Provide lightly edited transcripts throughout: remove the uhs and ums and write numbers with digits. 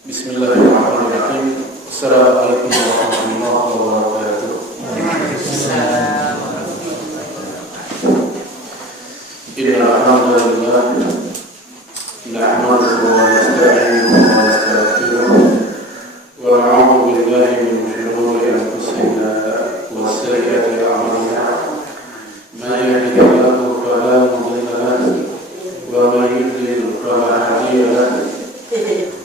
Bismillahirrahmanirrahim. Assalamualaikum warahmatullahi wabarakatuh. Innal hamdalillah nahmaduhu wa nasta'inuhu wa nastaghfiruh wa na'udzu billahi min shururi anfusina wa sayyiati a'malina. Man yahdihillahu fala mudilla lahu wa man yudlil fala hadiya lahu.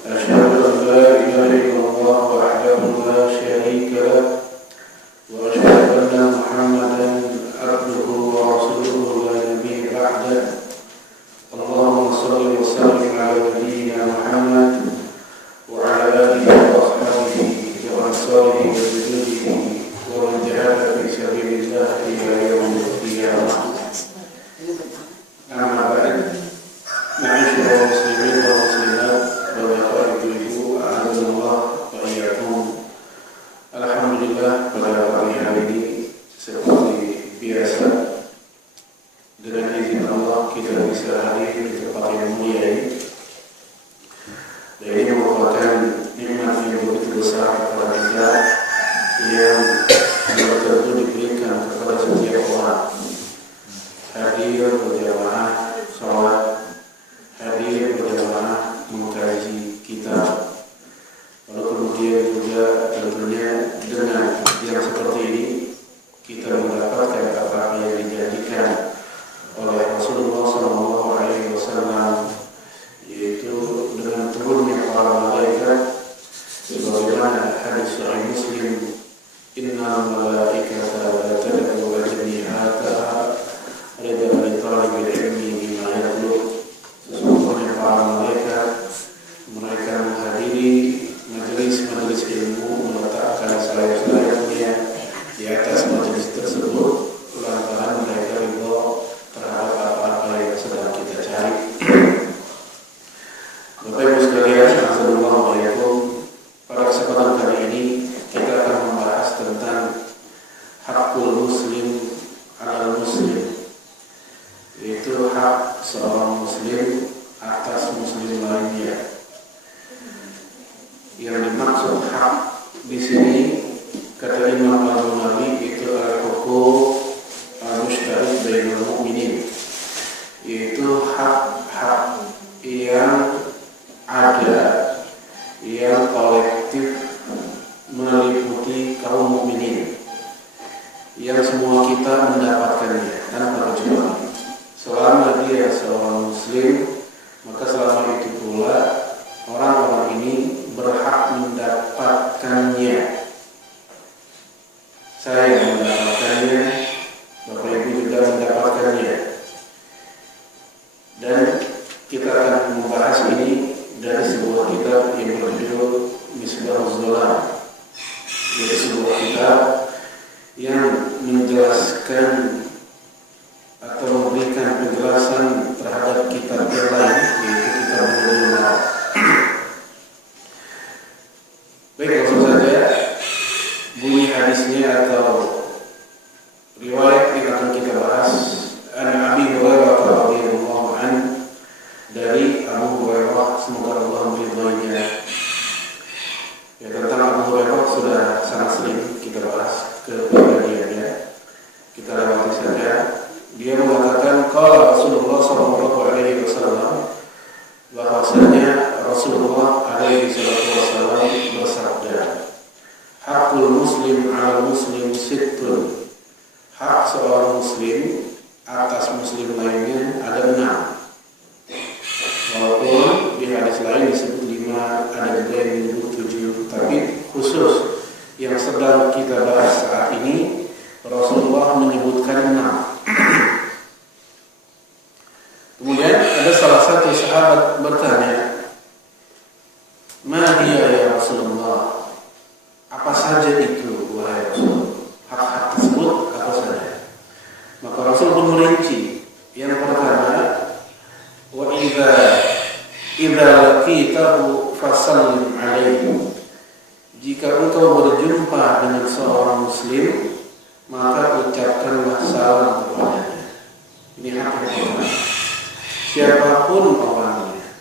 أشهد أن لا إله إلا الله وحده لا شريك له وأشهد أن محمدا عبده ورسوله لا نبي بعده. اللهم صل وسلم على نبينا محمد وعلى آله وأصحابه وأنصاره وجنوده ومن جاهد في سبيل الله إلى يوم القيامة. أما بعد، معاشر المسلمين والمسلمات, Bapak Ibu, Alhamdulillah wa iyyakum. Alhamdulillah pada pagi hari ini seperti biasa dengan izin Allah kita bisa hadir di tempat yang mulia ini. Dan ini merupakan nikmat yang begitu besar kepada kita yang belum tentu diberikan kepada setiap orang. Hadir berjamaah salat, hadir berjamaah mengkaji kitab, lalu kemudian juga tentunya dengan yang seperti ini kita mendapatkan apa yang dijanjikan oleh Rasulullah SAW, yaitu dengan turunnya para malaikat sebagaimana hadis Sahih Muslim, innal malaikata la tad'u ajnihataha rida li talibil ilmi bima yatlub. Sesungguhnya para malaikat mereka menghadiri majelis-majelis ilmu meletakkan sayap-sayapnya di atas majelis tersebut lantaran mereka ridha terhadap apa-apa yang sedang kita cari. Bapak Ibu sekalian, assalamualaikum. Pada kesempatan kali ini kita akan membahas tentang hakul muslim ala muslim, yaitu hak seorang muslim atas muslim lainnya. Yang dimaksud hak di sini kata Imam Al-Munawi itu al-huquq al-mushtarik bainal mu'minin, yaitu hak-hak yang ada, yang kolektif meliputi kaum mukminin, yang semua kita mendapatkannya tanpa kecuali. Selama dia seorang muslim, maka selama itu pula orang-orang ini berhak mendapatkannya. Saya mendapatkannya, Bapak Ibu juga mendapatkannya. Dan kita akan membahas ini dari sebuah kitab yang berjudul Misbahuz Dzalam, yaitu sebuah kitab yang menjelaskan atau memberikan penjelasan terhadap kitab yang lain, yaitu kitab Bulughul Maram. Baik, langsung saja bunyi hadisnya atau riwayat yang akan kita bahas. An Abi Hurairah radhiyallahu anhu, dari Abu Hurairah, semoga Allah meridhoinya. Ya, tentang Abu Hurairah sudah sangat sering kita bahas kepribadiannya, kita lewati saja. Dia mengatakan qala Rasulullah sallallahu alaihi wasallam, bahwasanya Rasulullah alaihi wasallam bersabda, hakul muslim ala muslim sittun, hak seorang muslim atas muslim lainnya ada 6. Walaupun di hadis lain disebut 5, ada juga yang disebut 7, tapi khusus yang sedang kita bahas saat ini Rasulullah menyebutkan 6. Kemudian ada salah satu sahabat bertanya, "Ma hiya ya Rasulullah?" Apa saja itu wahai Rasul? Hak-hak tersebut apa saja? Maka Rasul pun merinci. Yang pertama, wa idza laqitahu fasallim alaihi. Jika engkau berjumpa dengan seorang muslim, maka ucapkanlah salam kepadanya. Ini hak yang pertama. Siapapun orangnya,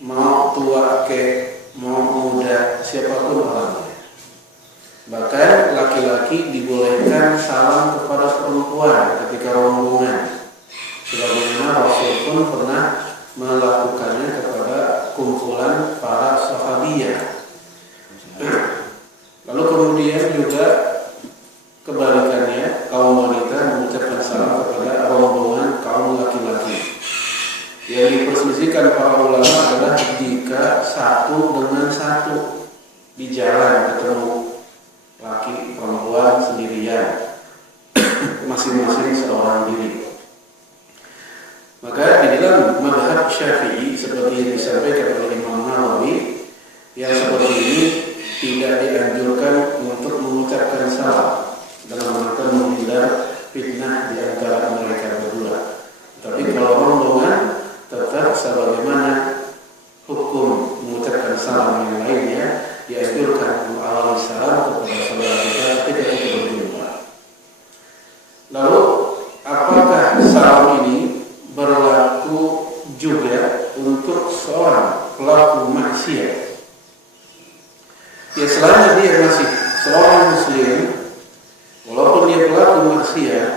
mau tua mau muda, siapapun orangnya. Bahkan laki-laki dibolehkan salam kepada perempuan ketika rombongan. Sebagaimana Rasul pun pernah melakukannya kepada kumpulan para sahabiyah. Lalu kemudian juga kebalikannya, kaum wanita mengucapkan salam kepada rombongan kaum laki-laki. Yang diperselisihkan para ulama adalah jika satu dengan satu di jalan ketemu laki perempuan sendirian, masing-masing seorang diri. Maka di dalam mazhab Syafi'i seperti yang disampaikan oleh Imam Nawawi, yang seperti ini tidak dianjurkan untuk mengucapkan salam dalam rangka menghindar fitnah di antara mereka berdua. Tapi kalau rombongan tetap sebagaimana hukum mengucapkan salam yang lainnya, dianjurkan mengawali salam kepada saudara kita ketika kita berjumpa. Lalu apakah salam ini berlaku juga untuk seorang pelaku maksiat? Ya, selama dia masih seorang muslim, walaupun dia pelaku maksiat,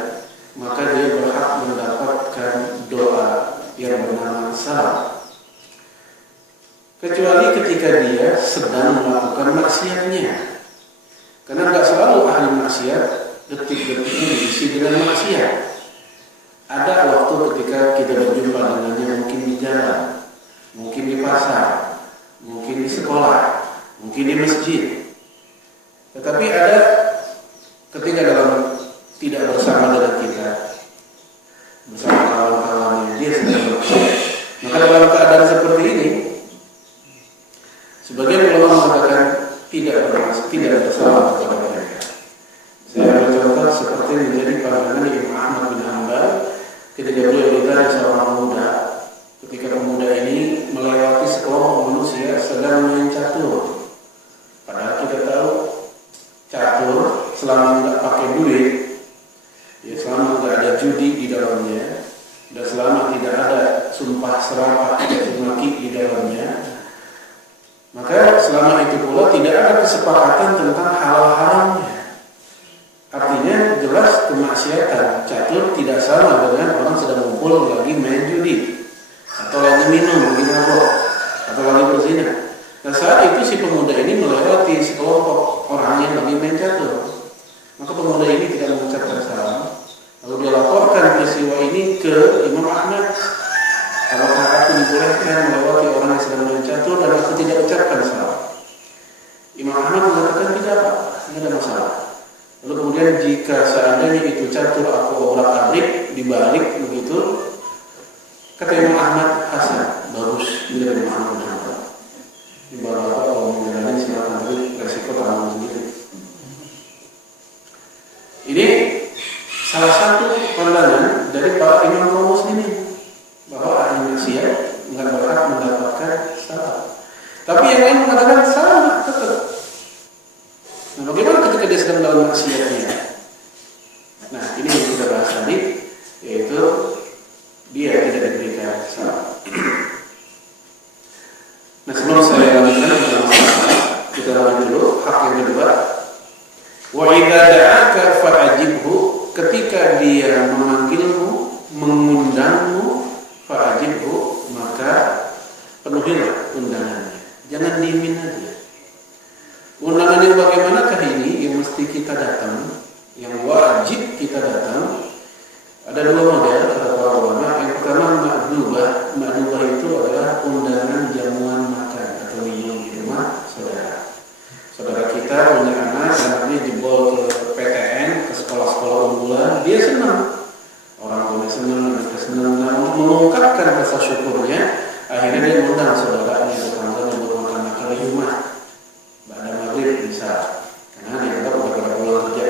maka dia berhak mendapatkan doa yang bernama salam. Kecuali ketika dia sedang melakukan maksiatnya. Karena tidak selalu ahli maksiat detik-detik ini diisi dengan maksiat. Ada waktu ketika kita berjumpa dengannya, mungkin di jalan, mungkin di pasar, mungkin di sekolah, mungkin di masjid. Tetapi ada ketika tidak bersama dengan kita, bersama kawan-kawannya, dia sedang bermaksiat. Maka dalam keadaan seperti ini, sebagian ulama mengatakan tidak bersalah kepada mereka. Saya bercontoh seperti menjadi pandangan Imam Ahmad bin Hanbal ketika beliau ditanya seorang pemuda, ketika pemuda ini melewati sekelompok manusia sedang main catur. Padahal kita tahu catur selama tidak pakai duit, ya, selama tidak ada judi di dalamnya, dan selama tidak ada sumpah serapah maki di dalamnya, maka selama itu pula tidak ada kesepakatan tentang halal haramnya. Artinya jelas kemaksiatan catur tidak sama dengan orang sedang ngumpul lagi main judi, atau lagi minum, lagi mabok, atau lagi berzina. Nah, saat itu si pemuda ini melewati sekelompok orang yang lagi main catur. Maka pemuda ini tidak mengucapkan salam. Lalu dia laporkan peristiwa ini ke Imam Ahmad. Apakah aku dibolehkan melewati orang yang sedang main catur dan aku tidak ucapkan salam? Imam Ahmad mengatakan tidak ada masalah. Lalu kemudian jika seandainya itu catur aku obrak-abrik dibalik begitu, kata Imam Ahmad, hasan, bagus, bila Imam Ahmad berkata, di bawah kalau menjalani silakan, tapi resiko tanggung sendiri. Ini salah satu pandangan dari para imam kaum muslimin bahwa ahli maksiat nggak berhak mendapatkan salam. Tapi yang lain mengatakan sama tetap. Nah, bagaimana ketika dia sedang dalam maksiatnya? Nah, ini yang kita bahas tadi, yaitu dia tidak diberikan salam. Nah, sebelum saya lanjutkan kita lanjut dulu hak yang kedua. Wa idza da'aka fa'ajibhu, ketika dia memanggilmu, mengundangmu, fa'ajibhu, maka penuhilah undangannya. Jangan diemin aja. Undangan yang bagaimanakah ini yang mesti kita datang, yang wajib kita datang? Ada dua model kata para ulama. Yang pertama ma'dubah. Ma'dubah itu adalah undangan jamuan makan atau minum di rumah saudara. Saudara kita punya anaknya jebol ke PTN, ke sekolah-sekolah unggulan, dia senang. Orang tuanya senang, anaknya senang. Nah, untuk mengungkapkan rasa syukurnya, akhirnya dia mengundang saudaranya, tetangganya buat makan-makan di rumah. Ba'da maghrib bisa, karena dianggap udah pada pulang kerja.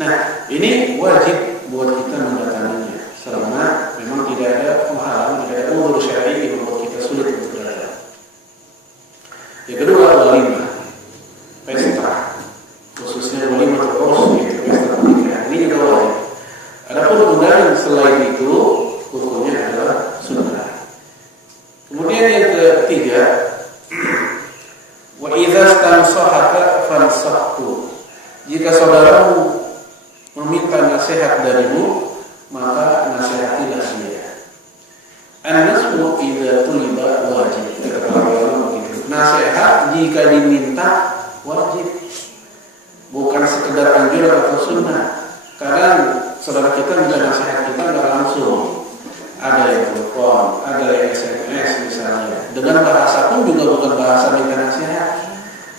Nah, ini wajib buat kita mendatanginya, selama memang tidak ada penghalang, tidak ada umur syar'i yang membuat kita sulit untuk wa idza stansahaka fansahhu. Jika saudaramu meminta nasihat darimu, maka nasihatilah dia. An-nashu idza tuliba wajib. Nasihat jika diminta wajib, bukan sekedar anjuran atau sunnah. Kadang saudara kita minta nasihat kita nggak langsung, ada yang telepon, ada yang SMS misalnya. Dengan bahasa pun juga bukan bahasa minta nasihat,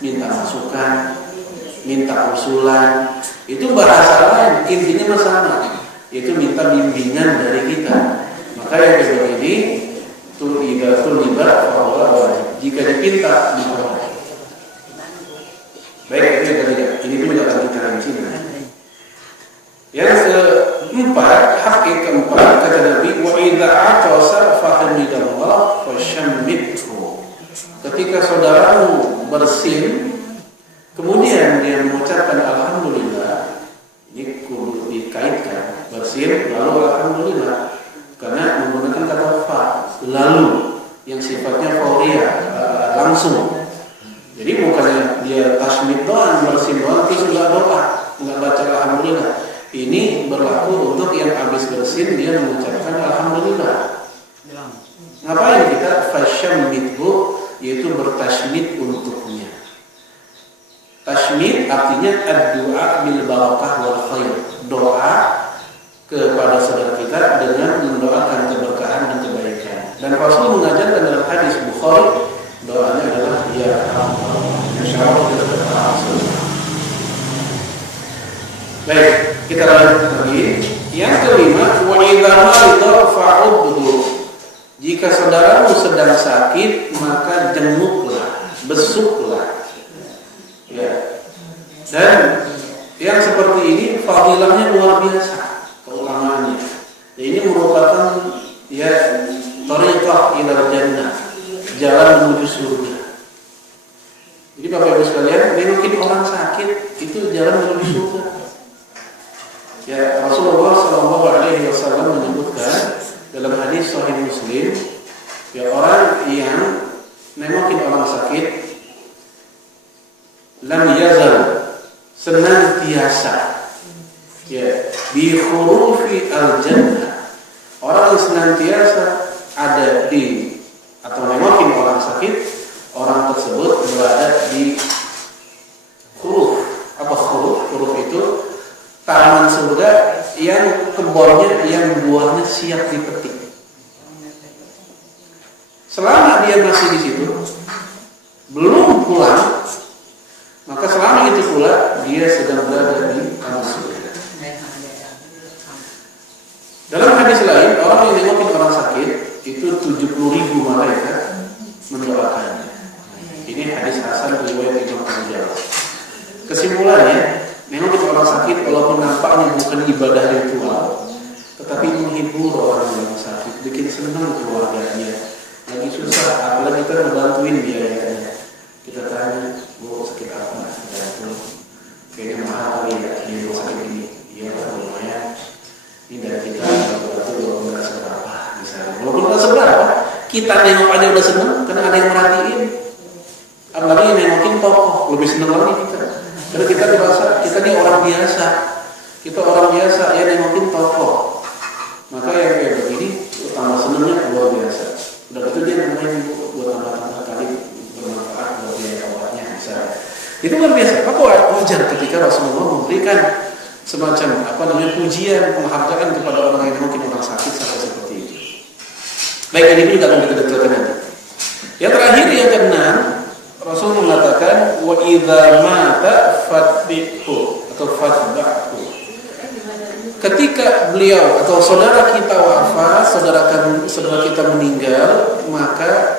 minta masukan, minta usulan. Itu bahasa lain, intinya sama. Itu minta bimbingan dari kita. Maka yang kedua ini tulibat bahwa wajib. Jika dipinta wajib. Baik, itu yang ketiga. Ini pun akan kita di sini. Yang keempat, hak keempat kata Nabi, wa idza atasa fahmidallah fashammithu. Ketika saudaramu bersin, kemudian dia mengucapkan alhamdulillah, ini kudu dikaitkan bersin lalu alhamdulillah, karena menggunakan kata fa lalu yang sifatnya fauriyah, langsung. Jadi bukannya dia tasmid doang, bersin doang terus enggak doa, enggak baca alhamdulillah. Ini berlaku untuk yang habis bersin dia mengucapkan alhamdulillah. Ngapain kita fashammithu, yaitu bertasmid untuknya. Tasmid artinya ad-du'a bil barakah wal khair. Doa kepada saudara kita dengan mendoakan keberkahan dan kebaikan. Dan Rasul mengajarkan dalam hadis Bukhari, doanya adalah ya Allah. Insyaallah kita berhasil. Baik, kita lanjut lagi. Yang kelima, wa idza marida fa'udhu. Jika saudaramu sedang sakit, maka jenguklah, besuklah. Ya. Dan yang seperti ini fadilahnya luar biasa, keutamaannya. Ini merupakan ya thariqah ila jannah, jalan menuju surga. Jadi Bapak Ibu sekalian, nengokin orang sakit itu jalan menuju surga. Ya, Rasulullah SAW menyebutkan dalam hadis Sahih Muslim, ya orang yang nengokin orang sakit lam yazal, senantiasa ya bi khurufi al-jannah, orang yang senantiasa ada di atau nengokin orang sakit, orang tersebut berada di khuruf. Apa khuruf? Khuruf itu taman surga yang kebunnya, yang buahnya siap dipetik. Selama dia masih di situ, belum pulang, maka selama itu pula dia sedang berada di taman surga. Dalam hadis lain, orang yang nengokin orang sakit itu 70.000 malaikat mendoakannya. Ini hadis hasan riwayat Imam Al-Bukhari. Kesimpulannya, nengokin orang sakit walaupun nampaknya bukan ibadah ritual, tetapi menghibur orang yang sakit, bikin senang keluarganya. Lagi susah, apalagi kita membantuin biayanya. Kita tanya, Bu, sakit apa? Kayaknya mahal ya di rumah sakit ini. Iya, lumayan. Ini dari kita berarti walaupun nggak seberapa, misalnya. Walaupun nggak seberapa, kita nengok aja udah seneng, karena ada yang merhatiin. Apalagi nengokin tokoh, lebih seneng lagi kita. Karena kita merasa kita ini orang biasa, kita orang biasa ya nengokin tokoh. Maka yang kayak begini, utama senengnya luar biasa. Udah gitu dia namanya buat tambah-tambah kali bermanfaat buat biaya awalnya misalnya. Itu luar biasa. Maka wajar ketika Rasulullah memberikan semacam pujian, penghargaan kepada orang yang mungkin orang sakit sampai seperti itu. Baik, ini pun akan kita detailkan nanti. Yang terakhir, yang keenam, Rasul mengatakan wa idza mata fatbihu atau fatbahu. Ketika beliau atau saudara kita wafat, saudara kita meninggal, maka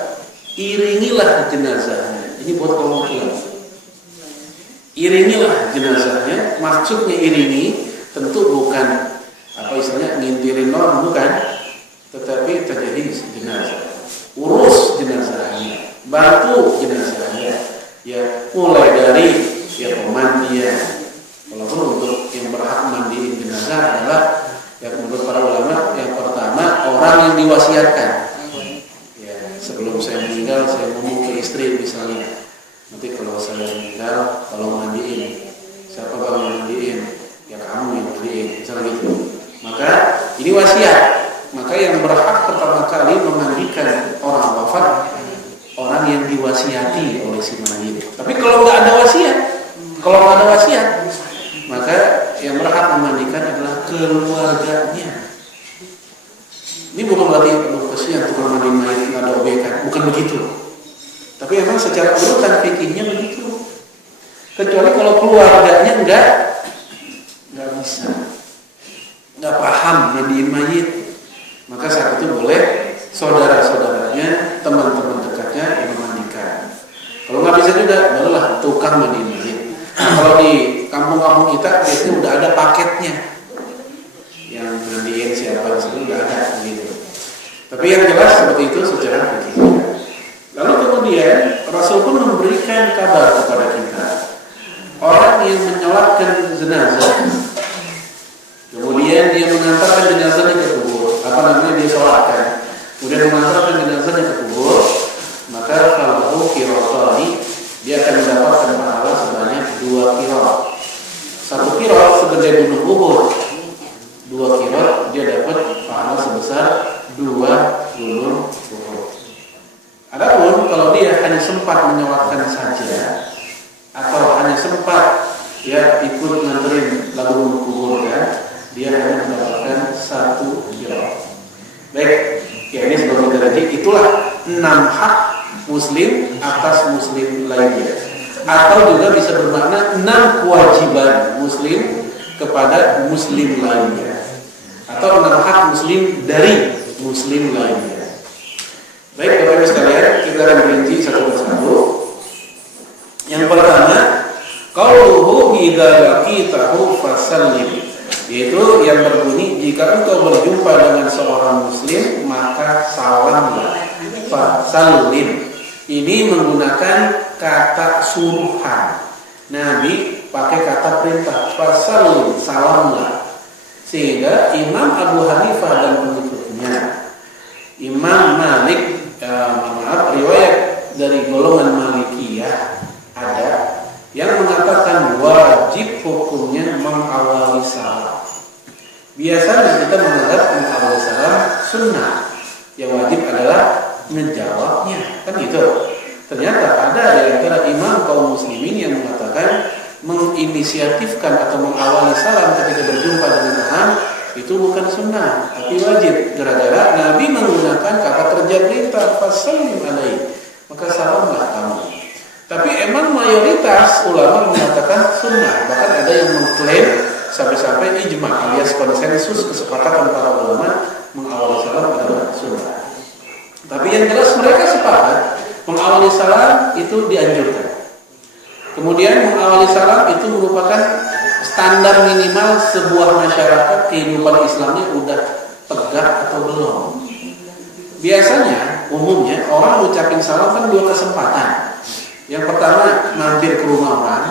iringilah jenazahnya. Ini buat kaum muslimin. Iringilah jenazahnya, maksudnya iringi tentu bukan istilahnya ngintirin orang, bukan, tetapi terjadi jenazah, urus jenazahnya, bantu jenazahnya, ya mulai dari ya pemandian. Walaupun untuk yang berhak mandiin jenazah adalah yang menurut para ulama yang pertama orang yang diwasiatkan. Ya, sebelum saya meninggal saya ngomong istri misalnya, nanti kalau saya meninggal, tolong mandiin. Siapa bang yang mandiin? Ya kamu yang mandiin, misalnya gitu. Maka ini wasiat. Maka yang berhak pertama kali memandikan orang wafat orang yang diwasiati oleh si mayit. Tapi kalau nggak ada wasiat, maka yang berhak memandikan adalah keluarganya. Ini bukan berarti kasihan tukang mandi mayit nggak ada obekan, bukan begitu. Tapi memang secara urutan fikihnya begitu. Kecuali kalau keluarganya nggak bisa, nggak paham mandiin mayit, maka saat itu boleh saudara-saudaranya, teman-teman dekatnya yang memandikan. Kalau nggak bisa juga, barulah tukang mandiin mayit. Nah, kalau di kampung-kampung kita biasanya udah ada paketnya, yang mandiin siapa itu udah ada gitu. Tapi yang jelas seperti itu secara fikih. Lalu kemudian Rasul pun memberikan kabar kepada kita, orang yang menyolatkan jenazah, kemudian dia mengantarkan jenazahnya ke kubur, dia sholatkan, kemudian mengantarkan jenazahnya ke kubur, maka kalau qiraatani, dia akan mendapatkan pahala sebanyak 2 qiraat. 1 qiraat segede gunung Uhud, 2 qiraat dia dapat pahala sebesar 2 gunung Uhud. Adapun kalau dia hanya sempat menyolatkan saja, atau hanya sempat ya ikut nganterin lalu kuburkan, dia hanya mendapatkan 1 qiraat. Baik, ya ini sebagai garansi, itulah 6 hak muslim atas muslim lainnya. Atau juga bisa bermakna 6 kewajiban muslim kepada muslim lainnya, atau 6 hak muslim dari muslim lainnya. Baik, Bapak Ibu sekalian, kita akan merinci satu persatu. Yang pertama, qauluhu idza laqitahu fasallim, yaitu yang berbunyi jika engkau berjumpa dengan seorang muslim maka salamlah. Fasallim ini menggunakan kata suruhan. Nabi pakai kata perintah, fasallim, salamlah. Sehingga Imam Abu Hanifah dan pengikutnya, Imam Malik, riwayat dari golongan Malikiyah ada yang mengatakan wajib hukumnya mengawali salam. Biasanya kita menganggap mengawali salam sunnah, yang wajib adalah menjawabnya, kan gitu. Ternyata ada di antara imam kaum muslimin yang mengatakan menginisiatifkan atau mengawali salam ketika berjumpa dengan orang itu bukan sunnah, tapi wajib. Gara-gara Nabi menggunakan kata kerja perintah, fasallim alaihi, maka salamlah kamu. Tapi emang mayoritas ulama mengatakan sunnah. Bahkan ada yang mengklaim sampai-sampai ijma alias konsensus kesepakatan para ulama mengawali salam adalah sunnah. Tapi yang jelas mereka sepakat mengawali salam itu dianjurkan. Kemudian mengawali salam itu merupakan standar minimal sebuah masyarakat kehidupan Islamnya udah tegak atau belum. Biasanya umumnya orang ucapin salam kan 2 kesempatan. Yang pertama mampir ke rumah orang,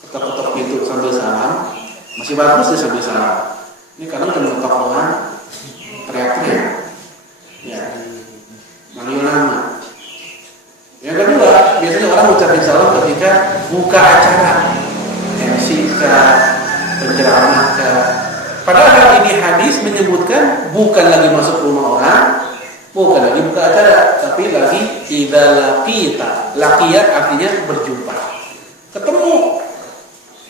ketok-ketok pintu sambil salam, masih bagus dia sambil salam. Ini kadang ketok orang teriak-teriak, ya, manggil nama. Yang kedua, biasanya orang ucapin salam ketika buka acara, MC kah, penceramah kah. Padahal ini hadis menyebutkan bukan lagi masuk rumah orang, bukan lagi buka acara, tapi lagi idza laqita. Laqiyat artinya berjumpa, ketemu.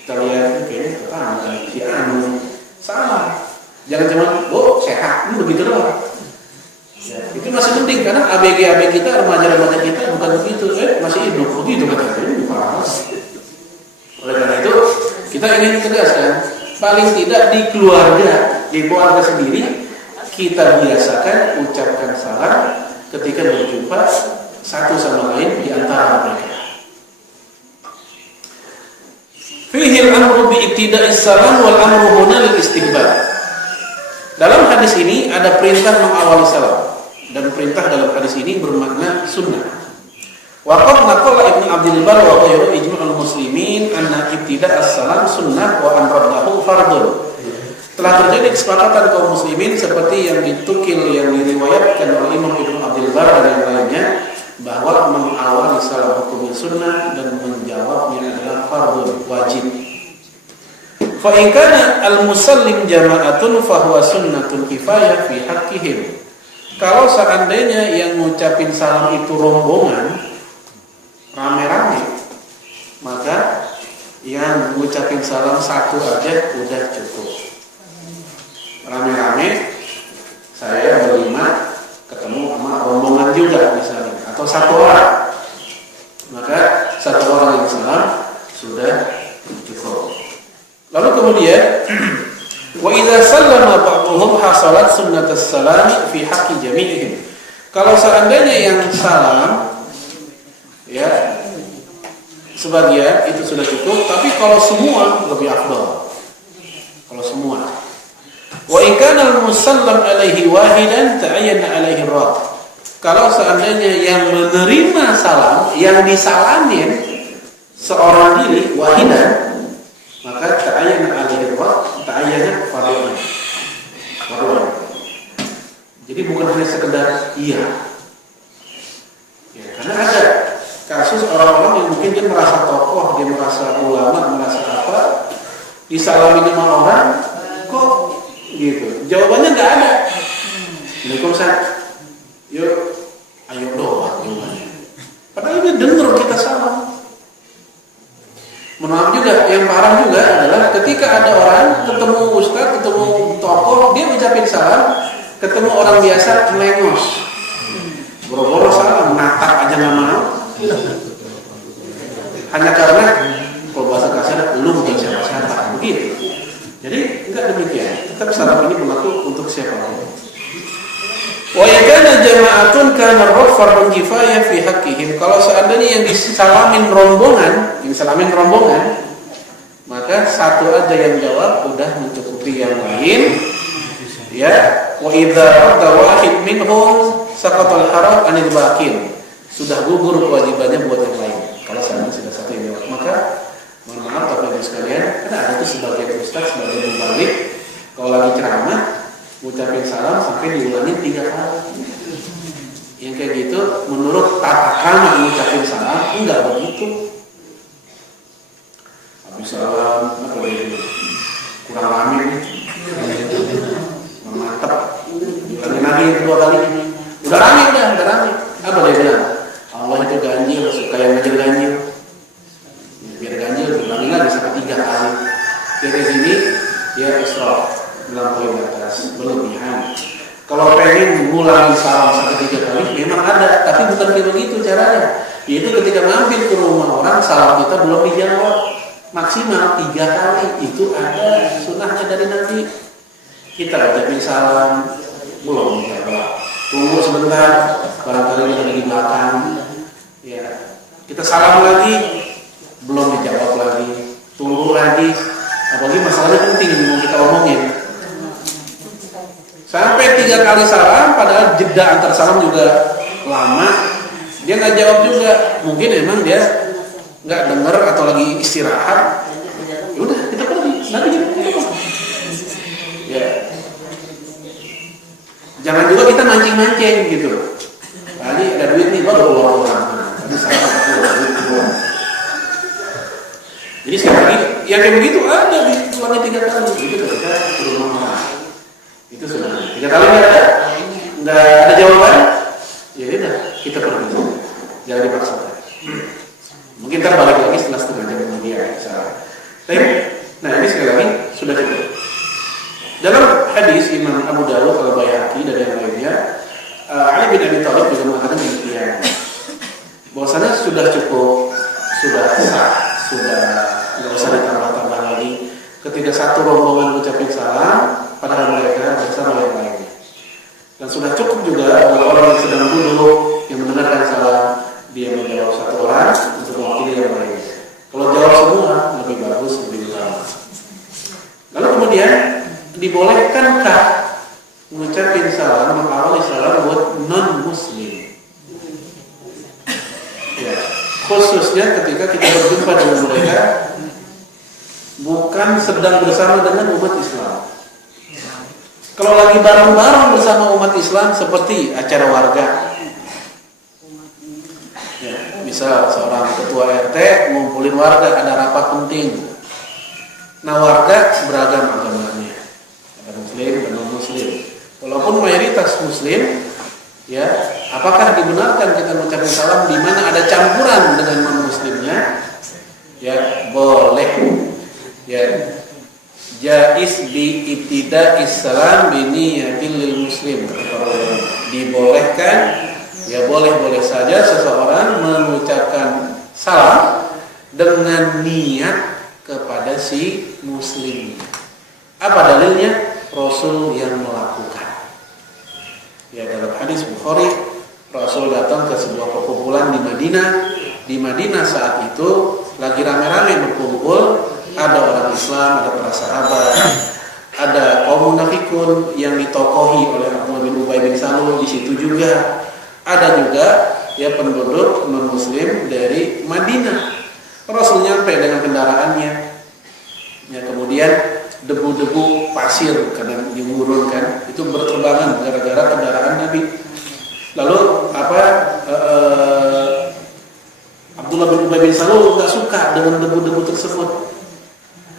Kita lihat kayaknya tetangga si anu salah. Jangan cuma bu sehat, ini begitu doang. Ya, itu masih penting karena ABG kita, remaja-remaja kita bukan begitu, masih hidup begitu katanya. Oleh karena itu kita ingin tegaskan, paling tidak di keluarga sendiri kita biasakan ucapkan salam ketika berjumpa satu sama lain di antara mereka. Fihi al-amru bi ibtida'is salam wal amru huna lil istihbab. Dalam hadis ini ada perintah mengawali salam, dan perintah dalam hadis ini bermakna sunnah. Waqad naqala Ibnu Abdul Bar wa ghairu ijma'ul muslimin anna ibtida'as salam sunnah wa an raddahu fardun. Telah terjadi kesepakatan kaum muslimin seperti yang ditukil yang diriwayatkan oleh Imam Ibnu Abdul Bar dan yang lainnya bahwa mengawali salam hukumnya sunnah dan menjawabnya adalah fardhu wajib. Fa in kana al-musallim jama'atun fa huwa sunnatun kifayah fi haqqihim. Kalau seandainya yang ngucapin salam itu rombongan rame-rame, maka yang ngucapin salam satu aja udah cukup. Rame-rame saya berlima ketemu sama rombongan juga misalnya, atau satu orang, maka satu orang yang salam sudah cukup. Lalu kemudian wa idza sallama ba'dhum hasalat sunnatus salam fi haqqi jami'ihim. Kalau seandainya yang salam ya sebagian itu sudah cukup, tapi kalau semua lebih afdal. Kalau semua. Wa in kana al-musallam alaihi wahidan ta'ayyana alaihi rad. Kalau seandainya yang menerima salam, yang disalamin seorang diri wahidan, maka ta'ayyana alaihi rad, ta'ayyana fardhu. Jadi bukan hanya sekedar iya. Ya, karena ada kasus orang-orang yang mungkin dia merasa tokoh, dia merasa ulama, merasa apa, disalamin sama orang, kok gitu. Jawabannya nggak ada. Waalaikumsalam. Yuk, ayo doa jawabannya. Padahal dia dengar kita salam. Maaf juga, yang parah juga adalah ketika ada orang ketemu ustaz, ketemu tokoh, dia ucapin salam, ketemu orang biasa melengos. Boro-boro salam, natap aja nggak mau. Hanya karena kalau bahasa kasar lu bukan siapa-siapa begitu. Jadi enggak demikian. Tetap salam ini berlaku untuk siapapun. Wa yakana jama'atun kana fardhu kifayah fi haqqihim. Kalau seandainya yang disalamin rombongan, maka satu aja yang jawab udah mencukupi yang lain. Ya, wa idza radda wahid minhum saqatal haram anil baqin. Sudah gugur kewajibannya buat yang lain. Kalau seandainya sudah satu yang jawab, maka mohon maaf Bapak Ibu sekalian, karena ada tuh sebagian ustaz, sebagian mubalik kalau lagi ceramah ucapin salam sampai diulangin 3 kali. Yang kayak gitu menurut tata krama mengucapin salam enggak begitu. Habis salam apa lagi? Kurang rame nih. Mantap. Ulangin lagi yang kedua kali. Udah rame. Apa dia bilang? Allah itu ganjil, suka yang ganjil. Biar ganjil, ulangin lagi sampai 3 kali. Dari sini ya israf, melampaui batas, berlebihan. Kalau pengen mengulangi salam sampai 3 kali, memang ada, tapi bukan kayak begitu caranya. Yaitu ketika mampir ke rumah orang, salam kita belum dijawab maksimal 3 kali. Itu ada sunnahnya dari Nabi. Kita ucapin salam belum dijawab, tunggu sebentar, barangkali kita di belakang. Ya, kita salam lagi, belum dijawab lagi, tunggu lagi. Apalagi masalahnya penting yang mau kita omongin. Sampai 3 kali salam, padahal jeda antar salam juga lama. Dia nggak jawab juga. Mungkin emang dia nggak dengar atau lagi istirahat. Udah, kita pergi. Nanti kita ya. Jangan juga kita mancing-mancing gitu. Tadi ada duit nih, baru orang. Tadi salah. Jadi sekali lagi, yang kayak begitu ada di uangnya 3 kali. Itu ketika ke rumah orang. Itu sudah 3 kali nggak ada jawaban. Ya udah, kita pergi. Jangan dipaksakan. Mungkin kita balik lagi setelah setengah jam kemudian. Nah ini sekali lagi sudah cukup. Dalam hadis Imam Abu Dawud, Al-Baihaqi dan yang lainnya, Ali bin Abi Thalib juga mengatakan demikian. Bahwasanya sudah cukup, sudah sah, sudah nggak usah ditambah-tambah lagi. Ketika satu rombongan mengucapkan salam, padahal mereka bersama yang lainnya. Dan sudah cukup juga bagi orang yang sedang duduk yang mendengarkan salam, dia menjawab satu orang untuk mewakili yang lainnya. Kalau jawab semua lebih bagus, lebih utama. Lalu kemudian dibolehkankah mengucapkan salam, mengawali salam buat non-muslim? Ya, khususnya ketika kita berjumpa dengan mereka bukan sedang bersama dengan umat Islam. Kalau lagi bareng-bareng bersama umat Islam seperti acara warga, Misal seorang ketua RT ngumpulin warga, ada rapat penting. Nah, warga beragam agamanya, ada muslim dan non muslim. Walaupun mayoritas muslim, ya, apakah dibenarkan kita mengucapkan salam di mana ada campuran dengan non muslimnya? Ya, boleh. Ya, jaiz bi ibtida'is salam bi niyatil lil muslim. Dibolehkan, ya boleh-boleh saja seseorang mengucapkan salam dengan niat kepada si muslim. Apa dalilnya? Rasul yang melakukan. Ya, dalam hadis Bukhari, Rasul datang ke sebuah perkumpulan di Madinah. Di Madinah saat itu lagi rame-rame berkumpul, ada orang Islam, ada para sahabat, ada kaum munafikun yang ditokohi oleh Abdullah bin Ubay bin Salul di situ juga. Ada juga ya penduduk non muslim dari Madinah. Rasul nyampe dengan kendaraannya. Ya, kemudian debu-debu pasir karena dimurunkan itu berterbangan gara-gara kendaraan Nabi. Lalu Abdullah bin Ubay bin Salul nggak suka dengan debu-debu tersebut,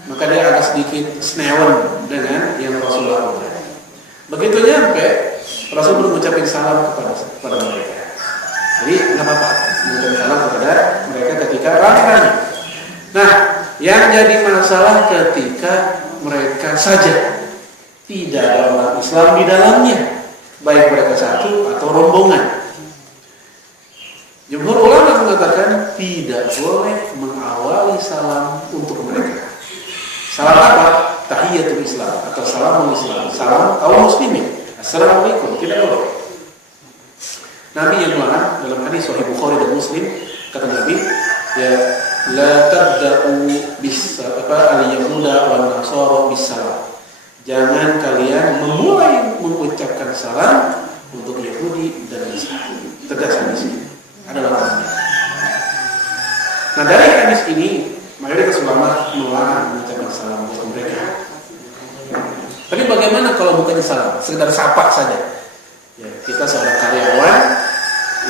maka dia agak sedikit senewan dengan yang Rasul lakukan. Begitu nyampe, Rasul mengucapkan salam kepada mereka. Jadi nggak apa-apa mengucapkan salam kepada mereka ketika rame-rame. Nah, yang jadi masalah ketika mereka saja, tidak ada orang Islam di dalamnya, baik mereka satu atau rombongan. Jumhur ulama mengatakan tidak boleh mengawali salam untuk mereka. Salam apa? Tahiyatul Islam atau salamul Islam, salam kaum muslimin. Assalamualaikum, tidak boleh. Nabi yang melarang dalam hadis Sahih Bukhari dan Muslim, kata Nabi, ya la tabda'u bis al-yahuda wan nasara bis salam. Jangan kalian memulai mengucapkan salam untuk Yahudi dan Nasrani. Tegas hadis ini. Ada larangannya. Nah, dari hadis ini mayoritas ulama melarang mengucapkan salam untuk mereka. Tapi bagaimana kalau bukan salam, sekedar sapa saja? Ya, kita seorang karyawan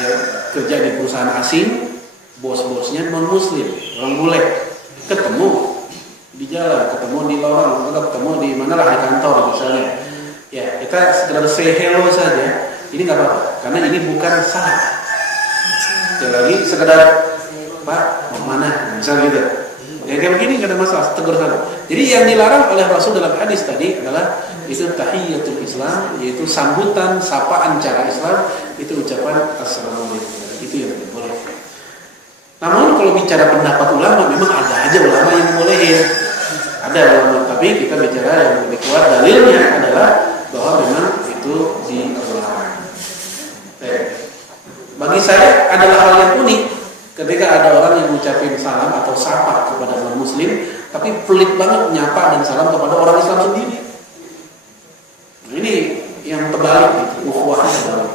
ya kerja di perusahaan asing, bos-bosnya non muslim, orang bule, ketemu di jalan, ketemu di lorong, atau ketemu di mana lah, di kantor misalnya. Ya, kita sekedar say hello saja. Ini nggak apa-apa, karena ini bukan salam. Ya lagi sekedar Pak mau mana, misal gitu. Ya kayak begini nggak ada masalah, tegur saja. Jadi yang dilarang oleh Rasul dalam hadis tadi adalah itu tahiyatul Islam, yaitu sambutan, sapaan cara Islam, itu ucapan assalamualaikum. Itu yang tidak boleh. Namun kalau bicara pendapat ulama, memang ada aja ulama yang bolehin. Ada ulama, tapi kita bicara yang lebih kuat dalilnya adalah bahwa memang itu dilarang. Bagi saya adalah hal yang unik ketika ada orang yang mengucapkan salam atau sapa kepada non muslim, tapi pelit banget nyapa dan salam kepada orang Islam sendiri. Nah, ini yang terbalik, ukhuwahnya terbalik.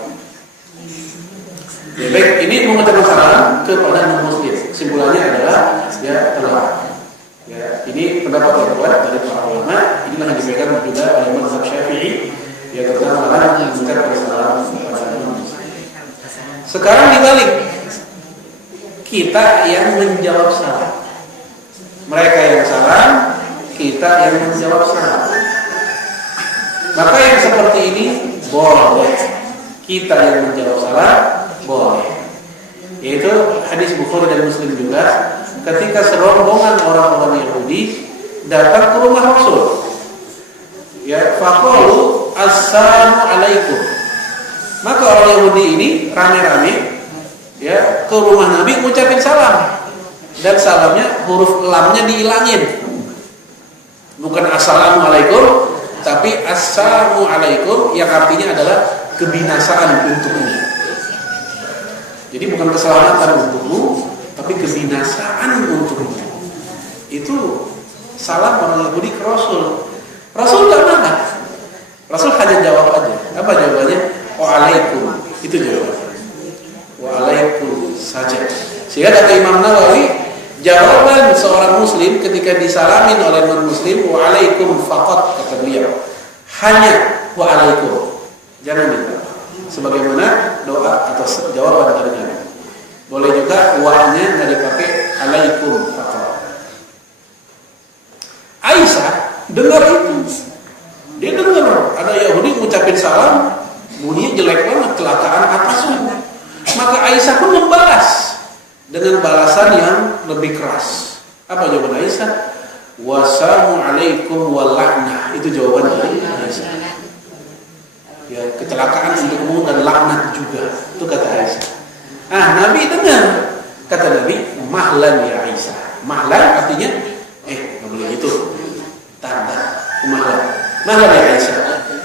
Ya, baik, ini mengucapkan salam kepada non muslim. Kesimpulannya adalah ya terlarang. Ya, ini pendapat yang kuat dari para ulama. Inilah yang dipegang juga oleh mazhab Syafi'i, ya tentang larangan mengucapkan salam kepada non muslim. Sekarang dibalik, kita yang menjawab salam. Mereka yang salam, kita yang menjawab salam. Maka yang seperti ini boleh. Kita yang menjawab salam boleh. Yaitu hadis Bukhari dan Muslim juga, ketika serombongan orang-orang Yahudi datang ke rumah Rasul. Ya, faqalu assalamu alaikum. Maka orang Yahudi ini rame-rame ya ke rumah Nabi ngucapin salam, dan salamnya huruf lamnya dihilangin, bukan assalamualaikum tapi assalamualaikum yang artinya adalah kebinasaan untukmu. Jadi bukan keselamatan untukmu tapi kebinasaan untukmu. Itu salam orang Yahudi ke Rasul. Rasul gak marah, Rasul hanya jawab aja. Apa jawabannya? Waalaikum. Itu jawabannya. Waalaikum saja. Sehingga kata Imam Nawawi, jawaban seorang muslim ketika disalamin oleh non muslim, waalaikum faqat, kata beliau, hanya waalaikum, jangan minta. Sebagaimana doa atau jawaban dari Nabi. Boleh juga wa-nya nggak dipakai alaikum faqat. Aisyah dengar itu. Dia dengar ada Yahudi ngucapin salam, bunyinya jelek banget, kecelakaan atasnya. Maka Aisyah pun membalas dengan balasan yang lebih keras. Apa jawaban Aisyah? Wassalamualaikum walaknah. Itu jawaban dari Aisyah. Ya, kecelakaan untukmu dan laknat juga. Itu kata Aisyah. Nabi dengar. Kata Nabi, mahlan ya Aisyah. Mahlan artinya nggak boleh itu. Tanda mahlan. Mahlan ya Aisyah.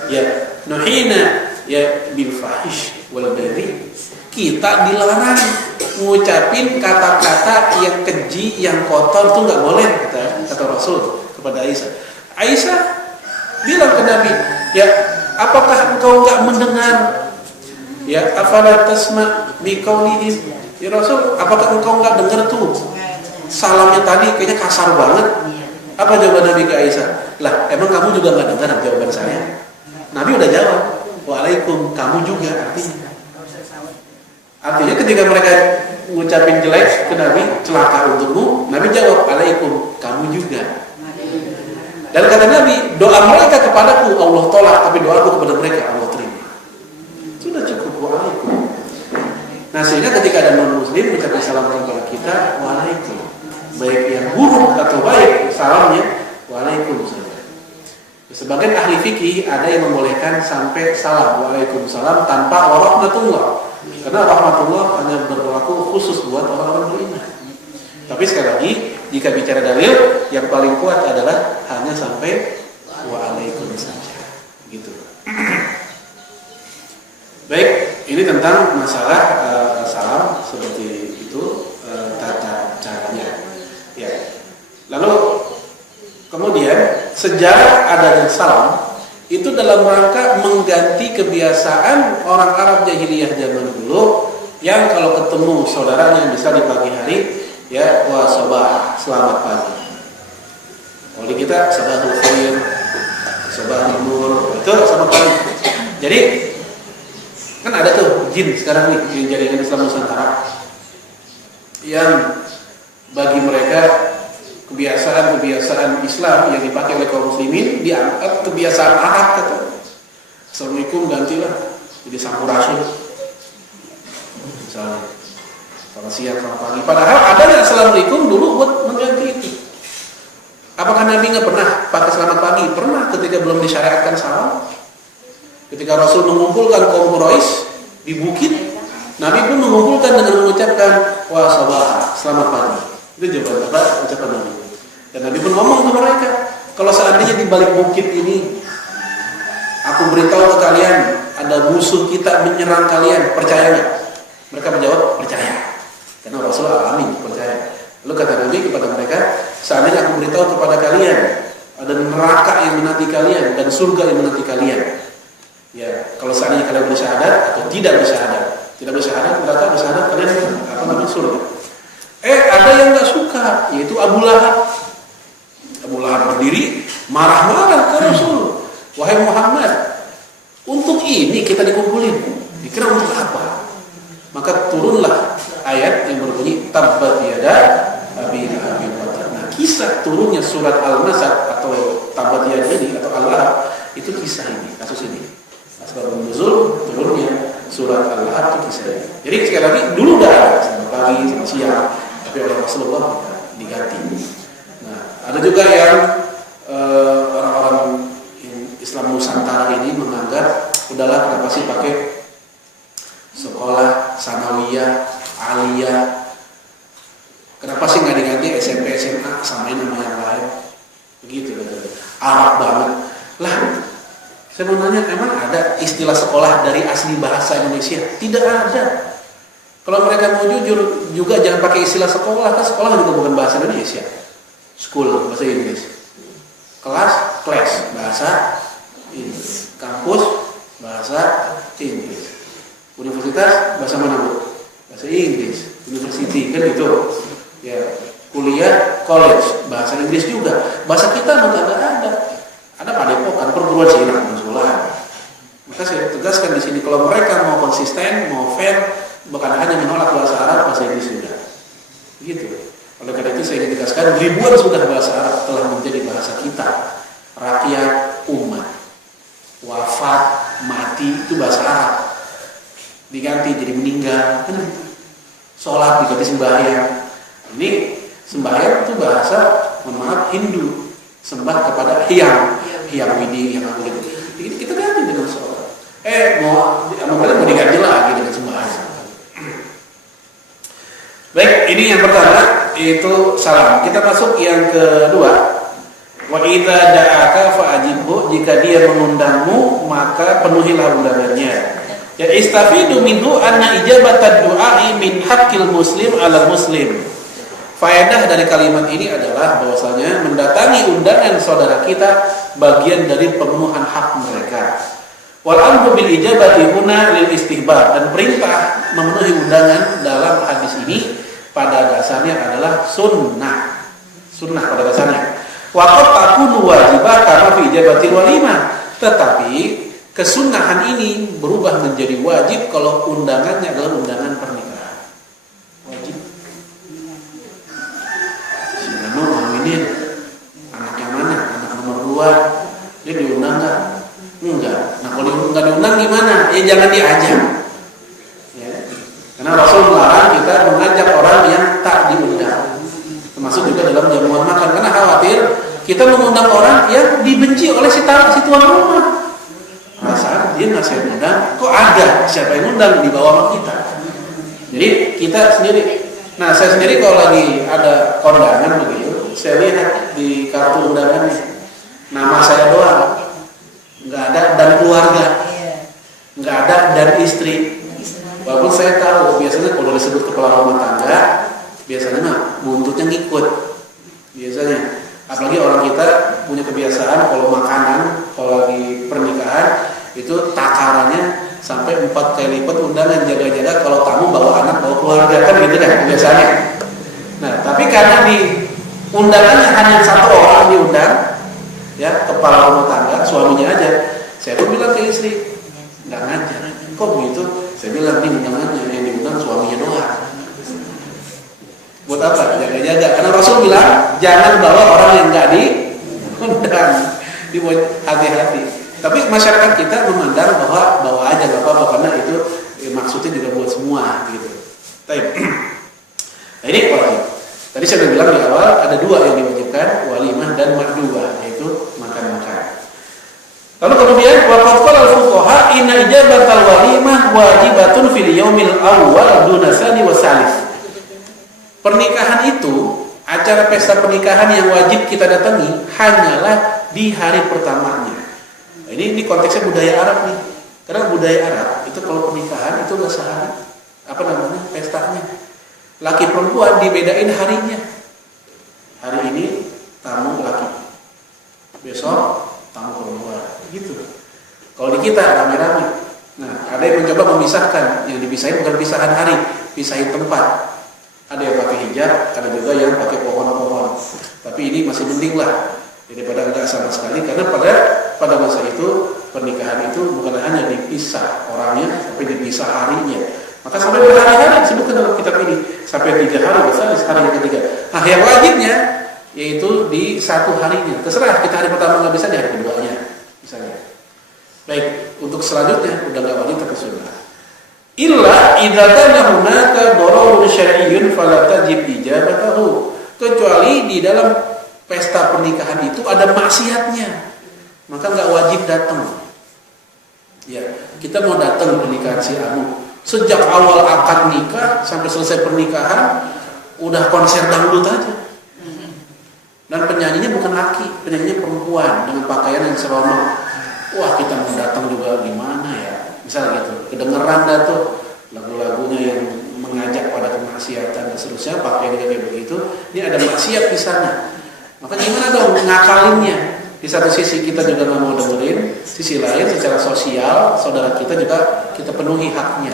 Ya, nuhina ya bil fahish wal bari. Kita dilarang ngucapin kata-kata yang keji, yang kotor itu nggak boleh, kata Rasul kepada Aisyah. Aisyah bilang ke Nabi, ya apakah engkau nggak mendengar? Ya afala tasma biqaulihim. Ya Rasul, apakah engkau nggak dengar tuh salamnya tadi kayaknya kasar banget? Apa jawaban Nabi ke Aisyah? Lah emang kamu juga nggak dengar jawaban saya? Nabi udah jawab, waalaikum, kamu juga artinya. Artinya ketika mereka ngucapin jelek ke Nabi, celaka untukmu, Nabi jawab, alaikum, kamu juga. Dan kata Nabi, doa mereka kepadaku Allah tolak, tapi doaku kepada mereka Allah terima. Sudah cukup, waalaikum. Nah sehingga ketika ada non-muslim mengucapkan salam kepada kita, waalaikum. Baik yang buruk atau baik, salamnya waalaikum saja. Sebagian ahli fikih ada yang membolehkan sampai salam waalaikumsalam tanpa warahmatullah. Karena rahmatullah hanya berlaku khusus buat orang-orang beriman. Tapi sekali lagi, jika bicara dalil, yang paling kuat adalah hanya sampai waalaikum saja. Gitu. Baik, ini tentang masalah salam seperti itu, tata caranya. Ya. Lalu kemudian sejarah adanya salam itu dalam rangka mengganti kebiasaan orang Arab jahiliyah zaman dulu yang kalau ketemu saudaranya bisa di pagi hari ya wa sabah, selamat pagi. Kalau di kita sabahul khair, sabahul nur, itu selamat pagi. Jadi kan ada tuh jin sekarang nih di jaringan Islam Nusantara yang bagi mereka kebiasaan Islam yang dipakai oleh kaum muslimin dianggap kebiasaan Arab kata. Assalamualaikum gantilah jadi sampurasun. Misalnya selamat siang, selamat pagi. Padahal ada yang assalamualaikum dulu buat mengganti itu. Apakah Nabi nggak pernah pakai selamat pagi? Pernah ketika belum disyariatkan salam. Ketika Rasul mengumpulkan kaum Quraisy di bukit, Nabi pun mengumpulkan dengan mengucapkan wa sabah, selamat pagi. Itu jawaban ucapan Nabi. Dan Nabi pun ngomong ke mereka, kalau seandainya di balik bukit ini aku beritahu ke kalian ada musuh kita menyerang kalian, percaya nggak? Mereka menjawab percaya. Karena Rasul alami percaya. Lalu kata Nabi kepada mereka, seandainya aku beritahu kepada kalian ada neraka yang menanti kalian dan surga yang menanti kalian. Ya, kalau seandainya kalian bersyahadat atau tidak bersyahadat, neraka bersyahadat kalian apa namanya surga. Ada yang nggak suka, yaitu Abu Lahab. Abu Lahab berdiri marah-marah ke Rasul. Wahai Muhammad, untuk ini kita dikumpulin. Dikira untuk apa? Maka turunlah ayat yang berbunyi tabbat yada abi lahabin wa tab. Nah, kisah turunnya surat Al-Masad atau tabbat yada ini atau Al-Lahab itu kisah ini, kasus ini. Asbabun nuzul turunnya surat Al-Lahab itu kisah ini. Jadi sekali lagi dulu udah ada selamat pagi, selamat siang, tapi oleh Rasulullah diganti. Nah, ada juga yang orang-orang Islam Nusantara ini menganggap udahlah kenapa sih pakai sekolah sanawiyah, aliyah, kenapa sih nggak diganti SMP, SMA, samain nama yang lain, begitu Arab banget lah. Saya mau nanya, emang ada istilah sekolah dari asli bahasa Indonesia? Tidak ada. Kalau mereka mau jujur juga jangan pakai istilah sekolah, kan sekolah juga bukan bahasa Indonesia. School bahasa Inggris, kelas, class bahasa Inggris, kampus bahasa Inggris, universitas bahasa mana bu? Bahasa Inggris, university kan itu. Ya, kuliah, college bahasa Inggris juga. Bahasa kita nggak ada. Ada padepokan, perguruan silat, sekolah. Maka saya tegaskan di sini kalau mereka mau konsisten, mau fair, bukan hanya menolak bahasa Arab, bahasa Inggris juga. Gitu. Oleh karena itu saya ingin tegaskan, ribuan sudah bahasa Arab telah menjadi bahasa kita. Rakyat, umat, wafat, mati itu bahasa Arab. Diganti jadi meninggal, sholat diganti sembahyang. Ini sembahyang itu bahasa, mohon maaf, Hindu, sembah kepada Hyang Widi, yang gitu. Jadi kita ganti dengan sholat. Mau diganti lagi dengan sembahyang. Baik, ini yang pertama, itu salam. Kita masuk yang kedua. Wa idza da'aka fa'ajibhu, jika dia mengundangmu maka penuhilah undangannya. Ya istafidu minhu anna ijabatad du'a'i min haqqil muslim 'ala muslim. Faedah dari kalimat ini adalah bahwasanya mendatangi undangan saudara kita bagian dari pemenuhan hak mereka. Wal amru bil ijabati huna lil istihbab, dan perintah memenuhi undangan dalam hadis ini pada dasarnya adalah sunnah pada dasarnya. Wa qad takunu wajibah kama fi ijabatil walimah, tetapi kesunahan ini berubah menjadi wajib kalau undangannya adalah undangan pernikahan. Wajib. Si Nano ngawinin anaknya mana? Anak nomor 2. Dia diundang enggak? Enggak. Nah kalau enggak diundang gimana? Ya jangan diajak. Ya. Karena Rasul melarang kita mengajak orang yang tak diundang. Termasuk juga dalam jamuan makan, karena khawatir kita mengundang orang yang dibenci oleh si tuan rumah. Perasaan dia nggak saya undang, kok ada siapa yang undang di bawah kita. Jadi kita sendiri. Nah saya sendiri kalau lagi ada kondangan begitu, saya lihat di kartu undangannya nama saya doang, nggak ada dan keluarga, nggak ada dan istri. Walaupun saya tahu biasanya kalau disebut kepala rumah tangga, biasanya mah buntutnya ngikut. Biasanya, apalagi orang kita punya kebiasaan kalau makanan, kalau lagi pernikahan itu takarannya sampai 4 kali lipat undangan, jaga-jaga kalau tamu bawa anak, bawa keluarga, kan gitu kan biasanya. Nah, tapi karena di undangannya hanya satu orang diundang, ya kepala rumah tangga, suaminya aja. Saya pun bilang ke istri, nggak ngajar. Kok begitu? Saya bilang ini undangannya yang diundang suaminya doang. Buat apa? Jaga-jaga. Karena Rasul bilang jangan bawa orang yang nggak diundang. Dibuat hati-hati. Tapi masyarakat kita memandang bahwa bawa aja nggak apa-apa, karena itu maksudnya juga buat semua gitu. Nah ini wajib. Tadi saya sudah bilang di awal ada 2 yang diwajibkan, walimah dan mardubah, yaitu makan-makan. Lalu kemudian waqad qala al-fuqaha inna ijabatal walimah wajibatun fil yaumil awwal duna tsani wa tsalits. Pernikahan itu, acara pesta pernikahan yang wajib kita datangi hanyalah di hari pertamanya. Nah, ini konteksnya budaya Arab nih. Karena budaya Arab itu kalau pernikahan itu nggak sehari, pestanya. Laki perempuan dibedain harinya. Hari ini tamu laki, besok tamu perempuan, gitu. Kalau di kita rame-rame. Nah, ada yang mencoba memisahkan, yang dipisahin bukan pisahan hari, pisahin tempat. Ada yang pakai hijab, ada juga yang pakai pohon-pohon. Tapi ini masih mending lah daripada enggak sama sekali, karena pada masa itu pernikahan itu bukan hanya dipisah orangnya, tapi dipisah harinya. Maka sampai berhari-hari disebutkan dalam kitab ini, sampai 3 hari besar di hari yang ketiga. Nah, yang wajibnya yaitu di 1 harinya. Terserah kita hari pertama nggak bisa, di hari keduanya misalnya. Baik, untuk selanjutnya udah nggak wajib tapi sunnah. Illa idza kana hunaka dararun syar'iyyun fala tajib ijabatahu. Kecuali di dalam pesta pernikahan itu ada maksiatnya, maka nggak wajib datang. Ya, kita mau datang pernikahan si Anu, sejak awal akad nikah sampai selesai pernikahan udah konser dangdut aja. Dan penyanyinya bukan laki, penyanyinya perempuan dengan pakaian yang seronok. Wah, kita mau datang juga gimana ya? Misalnya gitu, kedengeran dah tuh lagu-lagunya yang mengajak pada kemaksiatan dan seterusnya, pakaian kayak begitu. Ini ada maksiat di sana. Maka gimana dong ngakalinnya? Di satu sisi kita juga nggak mau dengerin, sisi lain secara sosial saudara kita juga kita penuhi haknya.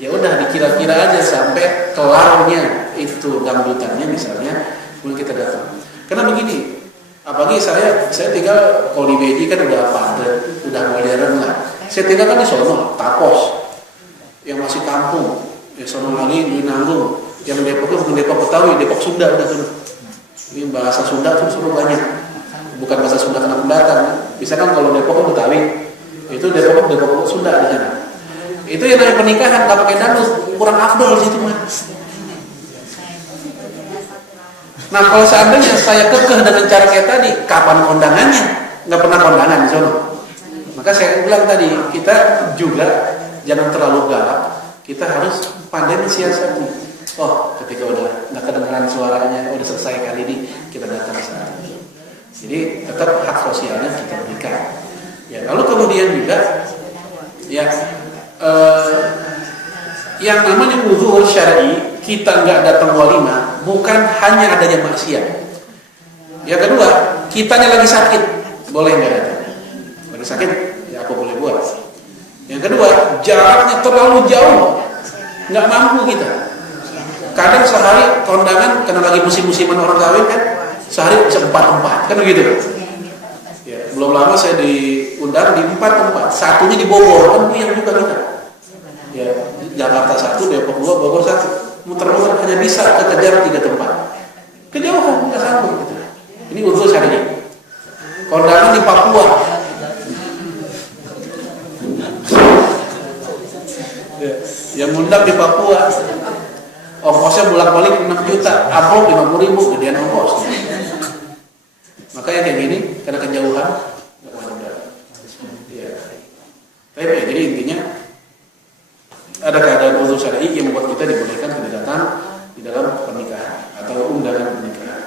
Ya udah dikira-kira aja sampai kelarnya itu dangdutannya misalnya, kemudian kita datang. Karena begini, apalagi saya tinggal kalau di Beji kan udah padat, udah modern lah. Saya tinggal kan di Solo, Tapos, yang masih kampung, Sono Ali di Nanggung, yang Depok itu bukan Depok Betawi, Depok Sunda udah tuh. Ini bahasa Sunda tuh suruh banyak, bukan bahasa Sunda kena pendatang. Bisa kan kalau Depok Betawi, itu Depok Sunda di sana. Itu yang namanya pernikahan nggak pakai dangdut, kurang afdol di situ mah. Nah kalau seandainya saya kekeh dengan cara kayak tadi, kapan kondangannya? Nggak pernah kondangan di sana. Maka saya bilang tadi, kita juga jangan terlalu galak. Kita harus pandai mensiasati. Oh, ketika udah nggak kedengaran suaranya, udah selesai kali ini, kita datang saat ini. Jadi tetap hak sosialnya kita berikan. Ya, lalu kemudian juga, ya, yang namanya uzur syar'i, kita nggak datang walimah, bukan hanya adanya maksiat. Yang kedua, kitanya lagi sakit, boleh nggak datang? Lagi sakit, ya aku boleh buat. Yang kedua, jaraknya terlalu jauh, nggak mampu kita. Kadang sehari kondangan, karena lagi musim-musiman orang kawin kan, sehari bisa 4 tempat, kan begitu. Ya, belum lama saya diundang di 4 tempat, satunya di Bogor, kan yang juga kita. Ya, Jakarta 1, Depok 2, Bogor 1, muter-muter hanya bisa kekejar 3 tempat. Kejauhan, nggak sanggup gitu. Ini unsur syar'i. Kondangan di Papua. Yang undang di Papua, ongkosnya bolak-balik 6 juta, amplop 50.000, gedean ongkos. Makanya kayak gini, karena kejauhan, nggak ada. Ya. Tapi ya, jadi intinya ada keadaan uzur syar'i yang membuat kita dibolehkan tidak datang di dalam pernikahan atau undangan pernikahan.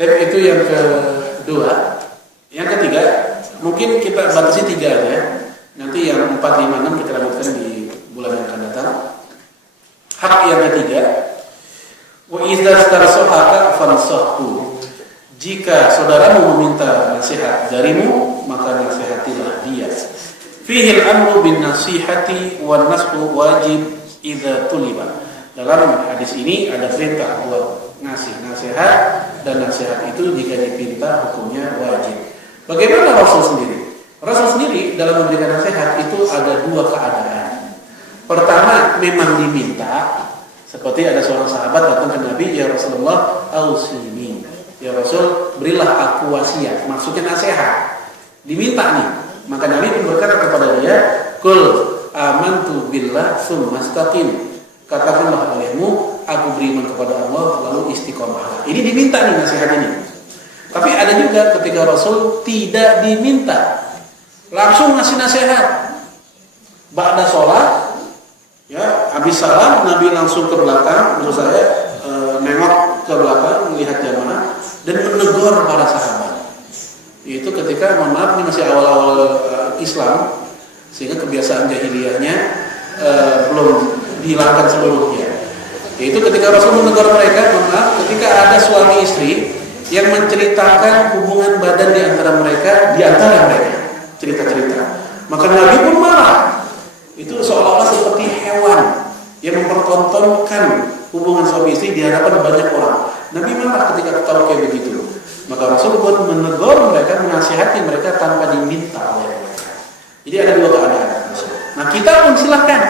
Tapi itu yang kedua. Yang ketiga, mungkin kita batasi 3 aja ya. Nanti yang 4, 5, 6 kita lanjutkan di bulan yang akan datang. Hak yang ketiga, wa idza starsohaka fansahhu. Jika saudaramu meminta nasihat darimu, maka nasihatilah dia. Fihi al-amru bin nasihati wan nashu wajib idza tuliba. Dalam hadis ini ada perintah buat ngasih nasihat, dan nasihat itu jika dipinta hukumnya wajib. Bagaimana Rasul sendiri? Rasul sendiri dalam memberikan nasihat itu ada 2 keadaan. Pertama, memang diminta, seperti ada seorang sahabat datang ke Nabi, ya Rasulullah, ausini. Ya Rasul, berilah aku wasiat, maksudnya nasihat. Diminta nih. Maka Nabi pun berkata kepada dia, "Qul amantu billah tsumma istaqim." Katakanlah olehmu, aku beriman kepada Allah lalu istiqomah. Ini diminta nih nasihat ini. Tapi ada juga ketika Rasul tidak diminta, langsung ngasih nasihat. Ba'da sholat, ya, habis salam Nabi langsung ke belakang, menurut saya nengok ke belakang melihat jamaah dan menegur para sahabat. Itu ketika, mohon maaf, ini masih awal-awal Islam, sehingga kebiasaan jahiliyahnya belum dihilangkan seluruhnya. Yaitu ketika Rasul menegur mereka, mohon maaf, ketika ada suami istri yang menceritakan hubungan badan di antara mereka, cerita-cerita. Maka Nabi pun marah. Itu seolah-olah seperti hewan yang mempertontonkan hubungan suami istri di hadapan banyak orang. Nabi marah ketika tahu kayak begitu. Maka Rasul pun menegur mereka, menasihati mereka tanpa diminta oleh mereka. Jadi ada 2 keadaan. Nah kita pun silahkan.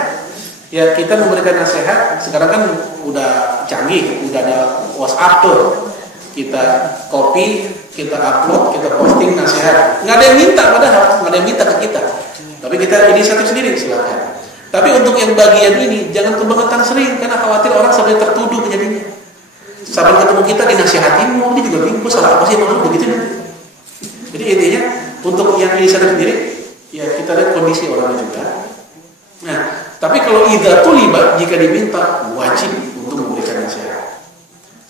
Ya, kita memberikan nasihat. Sekarang kan udah canggih, udah ada WhatsApp tuh. Kita copy, kita upload, kita posting nasihat. Nggak ada yang minta, padahal nggak ada yang minta ke kita. Tapi kita inisiatif sendiri, silakan. Tapi untuk yang bagian ini jangan kebangetan sering, karena khawatir orang sampai tertuduh jadinya. Sahabat ketemu kita dinasihatin, dia juga bingung salah apa sih maksud begitu. Jadi intinya untuk yang inisiatif sendiri, ya kita lihat kondisi orangnya juga. Nah, tapi kalau idza tuliba, jika diminta, wajib untuk memberikan nasihat.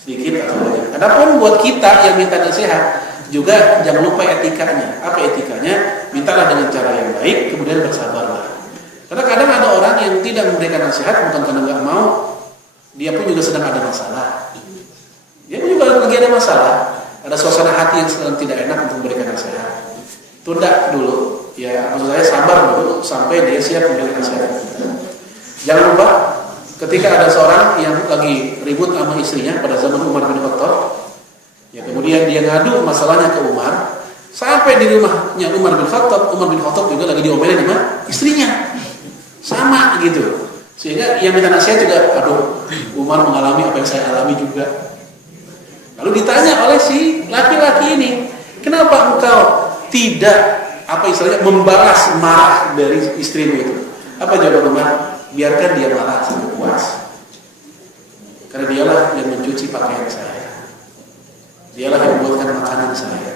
Sedikit atau banyak. Adapun buat kita yang minta nasihat, juga jangan lupa etikanya. Apa etikanya? Mintalah dengan cara yang baik, kemudian bersabarlah. Karena kadang ada orang yang tidak memberikan nasihat bukan karena nggak mau, dia pun juga sedang ada masalah. Dia pun juga lagi ada masalah, ada suasana hati yang sedang tidak enak untuk memberikan nasihat. Tunda dulu, ya maksud saya sabar dulu sampai dia siap memberikan nasihat. Jangan lupa, ketika ada seorang yang lagi ribut sama istrinya pada zaman Umar bin Khattab, ya kemudian dia ngadu masalahnya ke Umar, sampai di rumahnya Umar bin Khattab juga lagi diomelin sama istrinya, sama gitu. Sehingga yang minta nasihat juga, aduh, Umar mengalami apa yang saya alami juga. Lalu ditanya oleh si laki-laki ini, kenapa engkau tidak membalas marah dari istrimu itu? Apa jawaban Umar? Biarkan dia marah sampai puas. Karena dialah yang mencuci pakaian saya, dialah yang membuatkan makanan saya,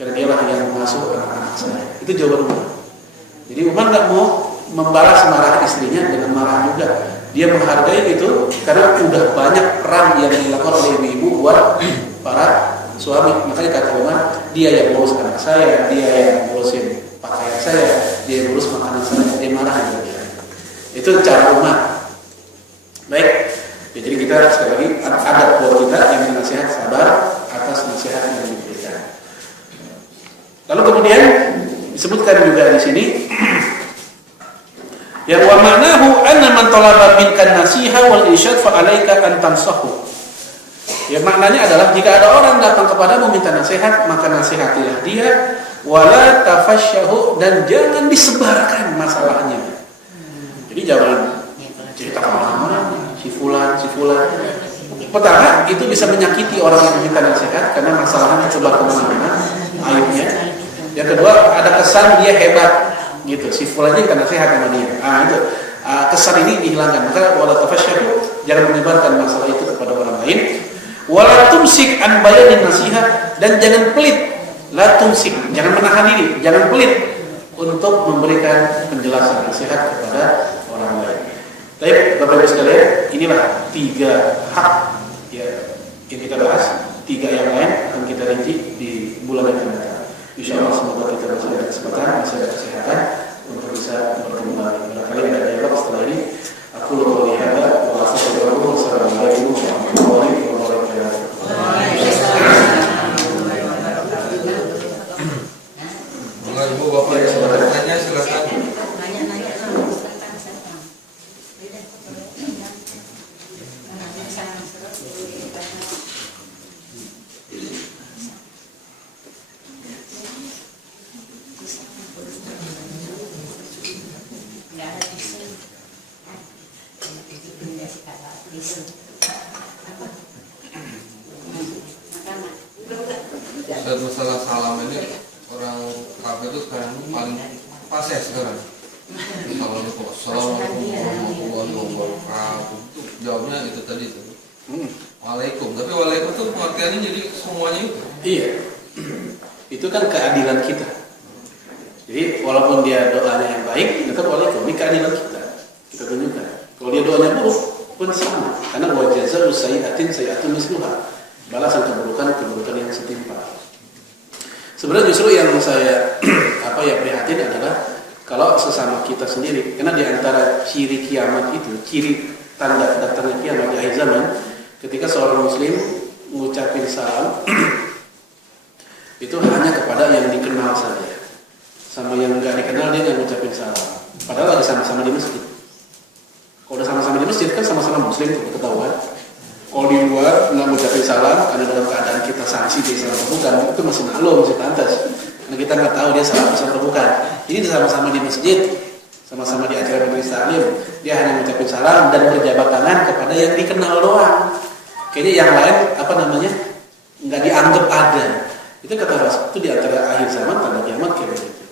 karena dialah yang mengasuh anak-anak saya. Itu jawaban Umar. Jadi Umar nggak mau membalas marah istrinya dengan marah juga. Dia menghargai itu karena udah banyak peran yang dilakukan oleh ibu-ibu buat para suami. Makanya kata Umar, dia yang ngurus anak saya, dia yang ngurusin pakaian saya, dia yang ngurus makanan saya, dia marah juga dia. Itu cara Umar. Baik, ya, jadi kita sekali lagi ada buat kita yang nasihat sabar atas nasihat yang diberikan. Lalu kemudian disebutkan juga di sini ya wa ma'nahu anna man talaba minkan nasiha wal irsyad fa 'alaika an tansahu. Ya maknanya adalah jika ada orang datang kepadamu minta nasihat, maka nasihatilah dia, wala tafasyahu, dan jangan disebarkan masalahnya. Jadi jangan cerita kemana-mana, si fulan. Pertama, itu bisa menyakiti orang yang minta nasihat karena masalahnya tersebar kemana-mana, aibnya. Yang kedua, ada kesan dia hebat. Gitu, si fulannya kita nasihat sama dia. Itu kesan ini dihilangkan. Maka wala tafasyahu, jangan menyebarkan masalah itu kepada orang lain. Wala tumsik an bayanin nasihat, dan jangan pelit. La tumsik, jangan menahan diri, jangan pelit untuk memberikan penjelasan nasihat kepada orang lain. Baik, Bapak Ibu sekalian, inilah 3 hak ya yang kita bahas. 3 yang lain akan kita rinci di bulan yang akan datang. Insyaallah semoga kita masih ada kesempatan, masih ada kesehatan untuk bisa bertemu lagi. Barangkali ada dialog setelah ini. Aku qouli hadza wa astaghfirullah. Wassalamualaikum warahmatullahi wabarakatuh. Ibu Bapak yang sudah bertanya silakan. Dan masalah salam ini orang kafir itu sekarang paling fase sekarang. Assalamualaikum warahmatullahi wabarakatuh. Jawabnya itu tadi itu. Waalaikum. Tapi waalaikum itu pengertiannya jadi semuanya itu. Iya. Itu kan keadilan kita. Jadi walaupun dia doanya yang baik, tetap waalaikum. Ini keadilan kita. Kita tunjukkan. Kalau dia doanya buruk pun sama. Karena wa jazaa'u sayyi'atin misluha. Balasan keburukan yang setimpal. Sebenarnya justru yang saya prihatin adalah kalau sesama kita sendiri, karena di antara ciri kiamat itu, ciri tanda datangnya kiamat di akhir zaman, ketika seorang muslim mengucapin salam itu hanya kepada yang dikenal saja, sama yang nggak dikenal dia nggak ngucapin salam, padahal lagi sama-sama di masjid. Kalau udah sama-sama di masjid kan sama-sama muslim, ketahuan. Kalau di luar nggak ngucapin salam karena dalam keadaan kita sanksi dia salah atau bukan, itu masih maklum, masih pantas. Karena kita nggak tahu dia salah atau bukan. Ini sama-sama di masjid, sama-sama di acara majelis taklim, dia hanya mengucapin salam dan berjabat tangan kepada yang dikenal doang. Kayaknya yang lain nggak dianggap ada. Itu kata Rasul, itu di antara akhir zaman tanda kiamat kayak begitu.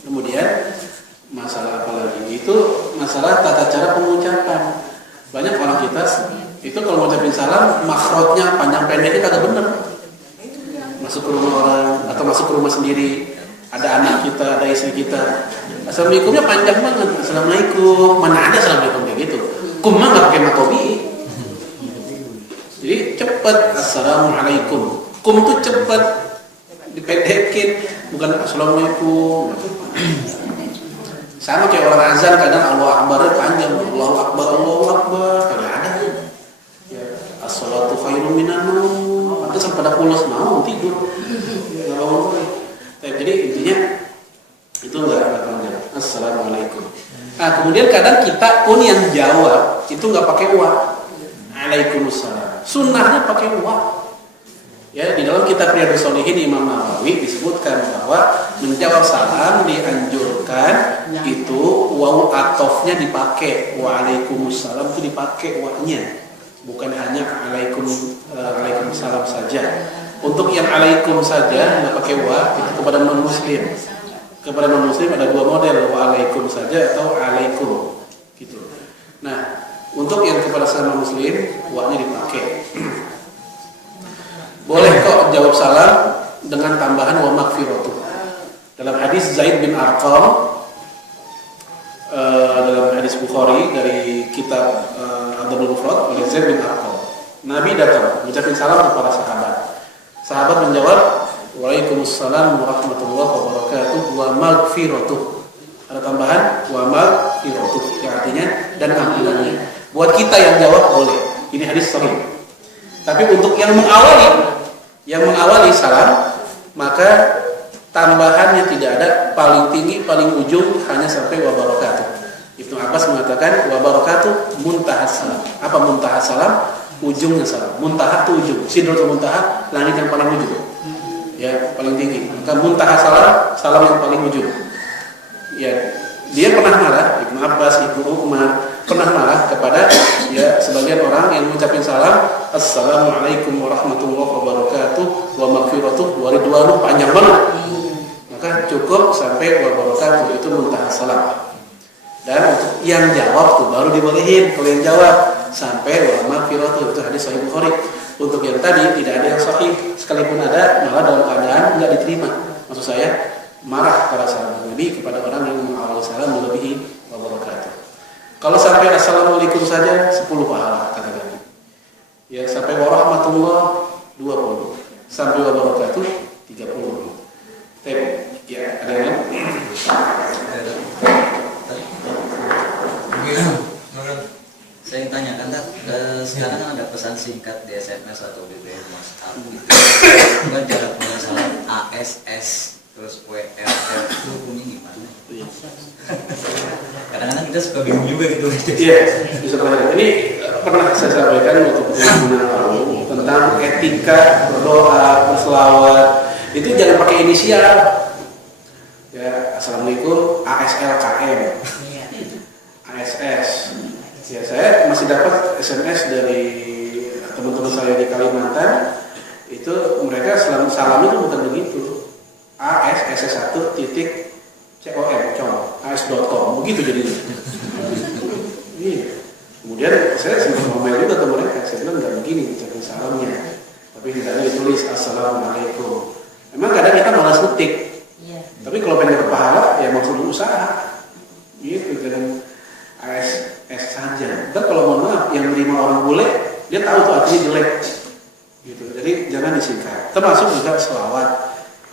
Kemudian masalah apa lagi? Itu masalah tata cara pengucapan. Banyak orang kita itu kalau ngucapin salam makhrajnya panjang pendeknya kagak bener. Masuk ke rumah orang atau masuk ke rumah sendiri, ada anak kita, ada istri kita, assalamualaikumnya panjang banget. Assalamualaikum, mana ada assalamualaikum kayak gitu. Kumma nggak pakai matobi. Jadi cepet assalamualaikum. Kum tuh cepet dipendekin, bukan assalamualaikum. Sama kayak orang azan kadang Allahu Akbar panjang, Allahu Akbar, kagak ada. As-salatu khairum minan naum. Ada sampai pada pulas mau tidur. Enggak bangun. Jadi intinya itu enggak panjang. Assalamualaikum. Nah, kemudian kadang kita pun yang jawab itu enggak pakai wa. Waalaikumsalam. Sunnahnya pakai wa. Ya, di dalam kitab Riyadhus Shalihin Imam Nawawi disebutkan bahwa menjawab salam dianjurkan itu waw atofnya dipakai, waalaikumsalam itu dipakai wa'nya, bukan hanya waalaikumsalam saja. Untuk yang alaikum saja nggak pakai wa itu kepada non muslim. Kepada non muslim ada dua model, waalaikum saja atau alaikum gitu. Nah, untuk yang kepada sesama muslim wa-nya dipakai. Boleh kok jawab salam dengan tambahan wa maghfiratuh. Dalam hadis Zaid bin Arqam, dalam hadis Bukhari dari kitab Adabul Mufrad oleh Zaid bin Arqam, Nabi datang mengucapkan salam kepada sahabat. Sahabat menjawab, waalaikumsalam warahmatullahi wabarakatuh wa maghfiratuh. Ada tambahan wa maghfiratuh yang artinya dan ampunannya. Buat kita yang jawab boleh. Ini hadis sahih. Tapi untuk yang mengawali salam, maka tambahannya tidak ada, paling tinggi, paling ujung hanya sampai wa barakatuh. Ibnu Abbas mengatakan wa barakatuh muntahas salam. Apa muntahas salam? Ujungnya salam. Muntahah itu ujung. Sidratul muntaha, langit yang paling ujung. Ya, paling tinggi. Maka muntahas salam, salam yang paling ujung. Ya, dia pernah marah, Ibnu Abbas, Ibnu Umar pernah marah kepada ya sebagian orang yang mengucapkan salam, assalamualaikum warahmatullahi wabarakatuh wa maghfiratuh wa ridwanuh, panjang banget. Maka cukup sampai wa barakatuh, itu muntahas salam. Dan untuk yang jawab tuh baru dibolehin kalau yang jawab sampai wa maghfiratuh, itu hadis sahih Bukhari. Untuk yang tadi tidak ada yang sahih, sekalipun ada malah dalam keadaan enggak diterima. Maksud saya marah para sahabat Nabi kepada orang yang mengawali salam melebihi wa barakatuh. Kalau sampai assalamualaikum saja 10 pahala kata Nabi. Ya, sampai warahmatullah 20, sampai wabarakatuh 30. Tapi ya ada yang saya ingin tanyakan, sekarang kan ada pesan singkat di SMS atau BBM WhatsApp gitu. Kan cara pengesalan ASS terus WLF itu hukumnya gimana? Kadang-kadang kita suka bingung juga gitu. Iya, bisa pernah. Ini pernah saya sampaikan waktu tentang etika berdoa, berselawat. Itu jangan pakai inisial. Ya, assalamualaikum ASLKM, ASS. Ya, saya masih dapat SMS dari teman-teman saya di Kalimantan. Itu mereka selalu salamnya itu bukan begitu. ASS1 titik com, as.com, begitu jadinya. Iya. Kemudian saya sempat ngomel juga ke mereka, saya bilang nggak begini ucapin salamnya, tapi hendaknya ditulis assalamualaikum. Memang kadang kita malas ngetik, tapi kalau pengen dapat pahala ya maksud usaha, gitu. Dan ASS saja. Dan kalau mohon maaf, yang menerima orang bule, dia tahu tuh artinya jelek, gitu. Jadi jangan disingkat. Termasuk juga selawat,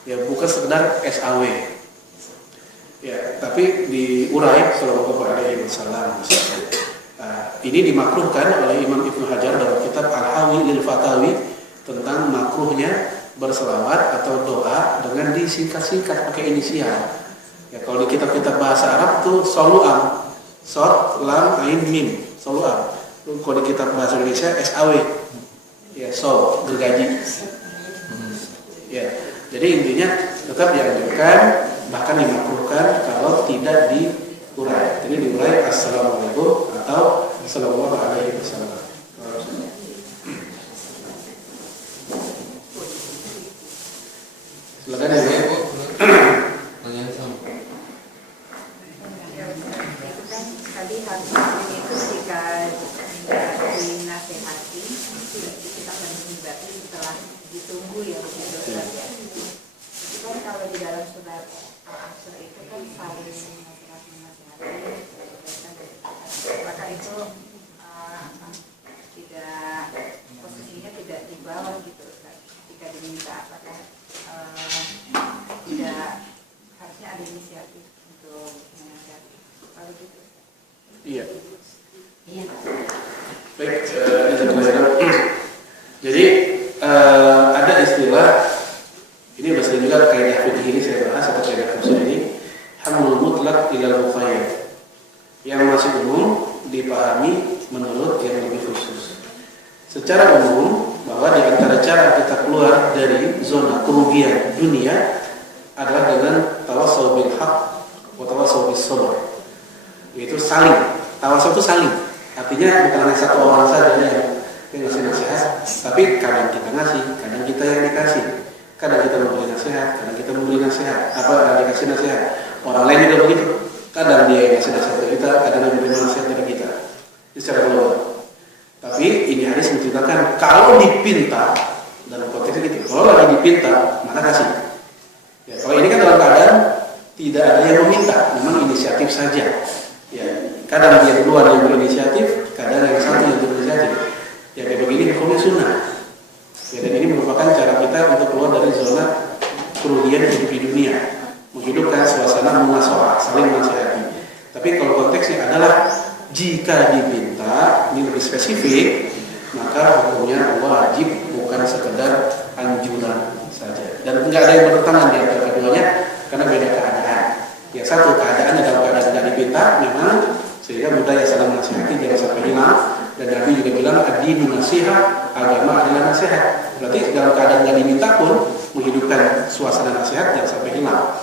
ya bukan sekedar SAW. Ya, tapi diurai sallallahu alaihi wasallam. Ini dimakruhkan oleh Imam Ibnu Hajar dalam kitab Al-Hawi lil Fatawi tentang makruhnya berselawat atau doa dengan disingkat-singkat pakai inisial. Ya, kalau di kitab-kitab bahasa Arab tuh solu'am, sod, lam, ain, mim, solu'am. Kalau di kitab bahasa Indonesia SAW. Ya, so, gergaji. Ya, jadi intinya tetap dianjurkan, bahkan dimakruhkan kalau tidak diurai. Jadi diurai assalamualaikum atau sallallahu alaihi wasallam. Silakan ya. Tanya sama. Itu kan tadi harus itu ketika dinasehati kita berarti setelah ditunggu ya begitu saja. Itu kan kalau di dalam surat Al-Asr itu kan saling menasehati, maka itu tidak posisinya tidak di bawah gitu ketika diminta, apakah tidak harusnya ada inisiatif untuk menasehati kalau gitu. Iya. Iya. Baik, jadi ada istilah ini bahasa juga kaidah fikih ini saya bahas atau kaidah khusus ini hamlul mutlaq ilal muqayyad, yang masih umum dipahami menurut yang lebih khusus. Secara umum bahwa di antara cara kita keluar dari zona kerugian dunia adalah dengan tawassul bil haq wa tawassul bis sabr. Yaitu saling. Tawassul itu saling. Artinya bukan hanya satu orang saja yang ngasih nasihat, tapi kadang kita ngasih, kadang kita yang dikasih. Kadang kita memberi nasihat, kadang kita memberi nasihat. Dikasih nasihat. Orang lain juga begitu. Kadang dia yang ngasih nasihat dari kita, kadang dia memberi nasihat dari kita. Ini secara global. Tapi ini hadis menceritakan kalau dipinta, dalam konteks gitu, kalau lagi dipinta, maka kasih. Ya, kalau ini kan dalam keadaan tidak ada yang meminta, memang inisiatif saja. Ya, kadang dia duluan yang berinisiatif, kadang yang satu yang berinisiatif. Ya kayak begini hukumnya sunnah. Ya, dan ini merupakan cara kita untuk keluar dari zona kerugian hidup di dunia, menghidupkan suasana munasohah, saling menasihati. Tapi kalau konteksnya adalah jika diminta, ini lebih spesifik, maka hukumnya wajib, bukan sekedar anjuran saja. Dan enggak ada yang bertentangan di antara keduanya karena beda keadaan. Ya satu keadaannya dalam keadaan tidak diminta memang, sehingga budaya saling menasihati jangan sampai hilang. Dan Nabi juga bilang ad-dinu nasihat, agama adalah nasihat. Berarti dalam keadaan tidak diminta pun menghidupkan suasana nasihat jangan sampai hilang.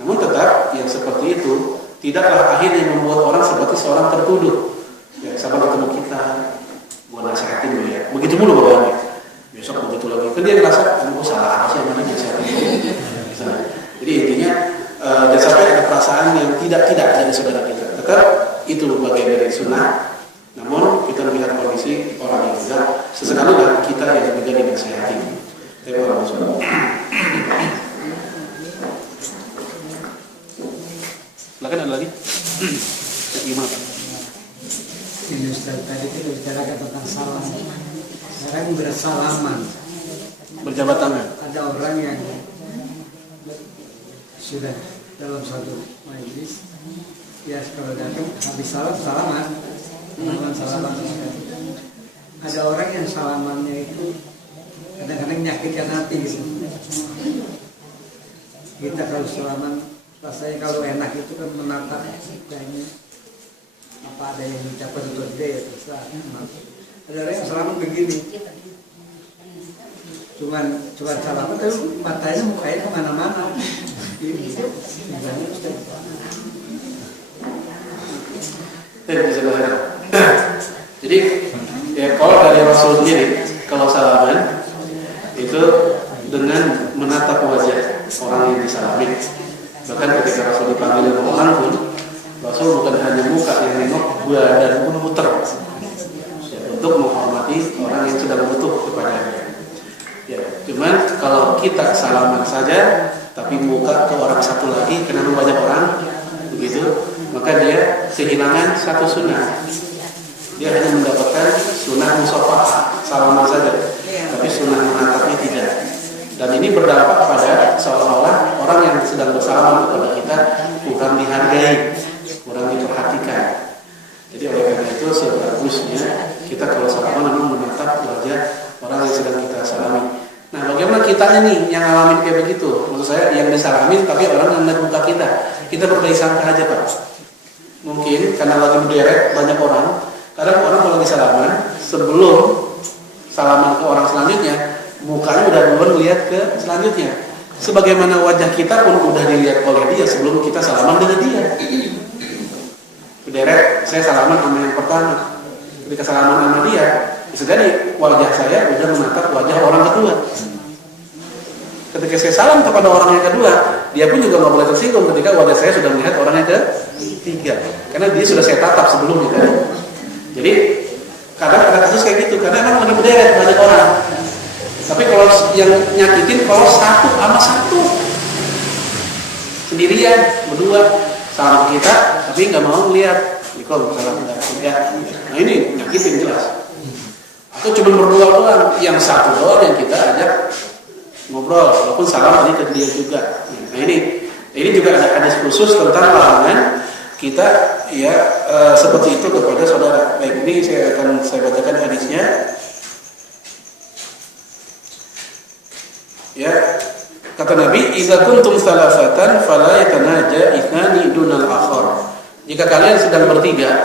Namun tetap yang seperti itu tidaklah akhirnya membuat orang seperti seorang tertuduh. Ya, sahabat ketemu kita, gua nasihatin lu ya. Begitu mulu bawaannya. Besok begitu lagi. Kan dia ngerasa, oh salah apa sih yang nasihatin. Jadi intinya jangan sampai ada perasaan yang tidak dari saudara kita. Tetap itu bagian dari sunnah. Namun kita melihat kondisi orang yang juga sesekali lah kita yang juga dinasihati. Terima kasih. Silakan ada lagi. Gimana Pak? Ini Ustaz, tadi kita bicarakan tentang salam. Sekarang bersalaman. Berjabat tangan. Ada orang yang sudah dalam satu majelis, ya kalau datang habis salam salaman. Salaman. Ada orang yang salamannya itu kadang-kadang menyakitkan hati gitu. Kita kalau salaman rasanya kalau enak itu kan menatap kayaknya apa ada yang mencapai untuk dia ya terserah. Ada orang yang salaman begini, cuman salaman tapi matanya mukanya kemana-mana. Jadi ya kalau dari Rasul sendiri, kalau salaman itu dengan menatap wajah orang yang disalami. Bahkan ketika Rasul dipanggil oleh orang pun, Rasul bukan hanya muka yang nengok, badan pun muter ya, untuk menghormati orang yang sedang butuh kepadanya. Ya, cuman kalau kita salaman saja, tapi muka ke orang satu lagi, karena banyak orang begitu, maka dia kehilangan satu sunnah. Dia hanya mendapatkan sunnah musafah, salaman saja, tapi sunnah menatapnya tidak. Dan ini berdampak pada seolah-olah orang yang sedang bersalaman kepada kita kurang dihargai, kurang diperhatikan. Jadi oleh karena itu sebagusnya kita kalau salaman memang menatap wajah orang yang sedang kita salami. Nah, bagaimana kita nih yang ngalamin kayak begitu? Maksud saya yang disalamin tapi orang yang melihat muka kita berbaik sangka aja Pak. Mungkin karena lagi berderet banyak orang. Kadang orang kalau lagi salaman, sebelum salaman ke orang selanjutnya, mukanya udah duluan melihat ke selanjutnya. Sebagaimana wajah kita pun udah dilihat oleh dia sebelum kita salaman dengan dia. Berderet, saya salaman sama yang pertama. Ketika salaman sama dia, bisa jadi wajah saya udah menatap wajah orang kedua. Ketika saya salam kepada orang yang kedua, dia pun juga nggak boleh tersinggung ketika wajah saya sudah melihat orang yang ketiga, karena dia sudah saya tatap sebelumnya kan. Jadi kadang ada kasus kayak gitu, karena emang lagi berderet banyak orang. Tapi kalau yang nyakitin kalau satu sama satu sendirian berdua salam kita, tapi nggak mau melihat. Kalau salam enggak, nah ini nyakitin jelas. Atau cuma berdua doang, yang satu doang yang kita ajak ngobrol, walaupun salam tadi ke dia juga. Nah ini juga ada hadis khusus tentang larangan kita ya seperti itu kepada saudara. Baik, ini saya bacakan hadisnya. Ya, kata Nabi, "Idza kuntum salasatan fala yatanaja ithnani dunal akhar." Jika kalian sedang bertiga,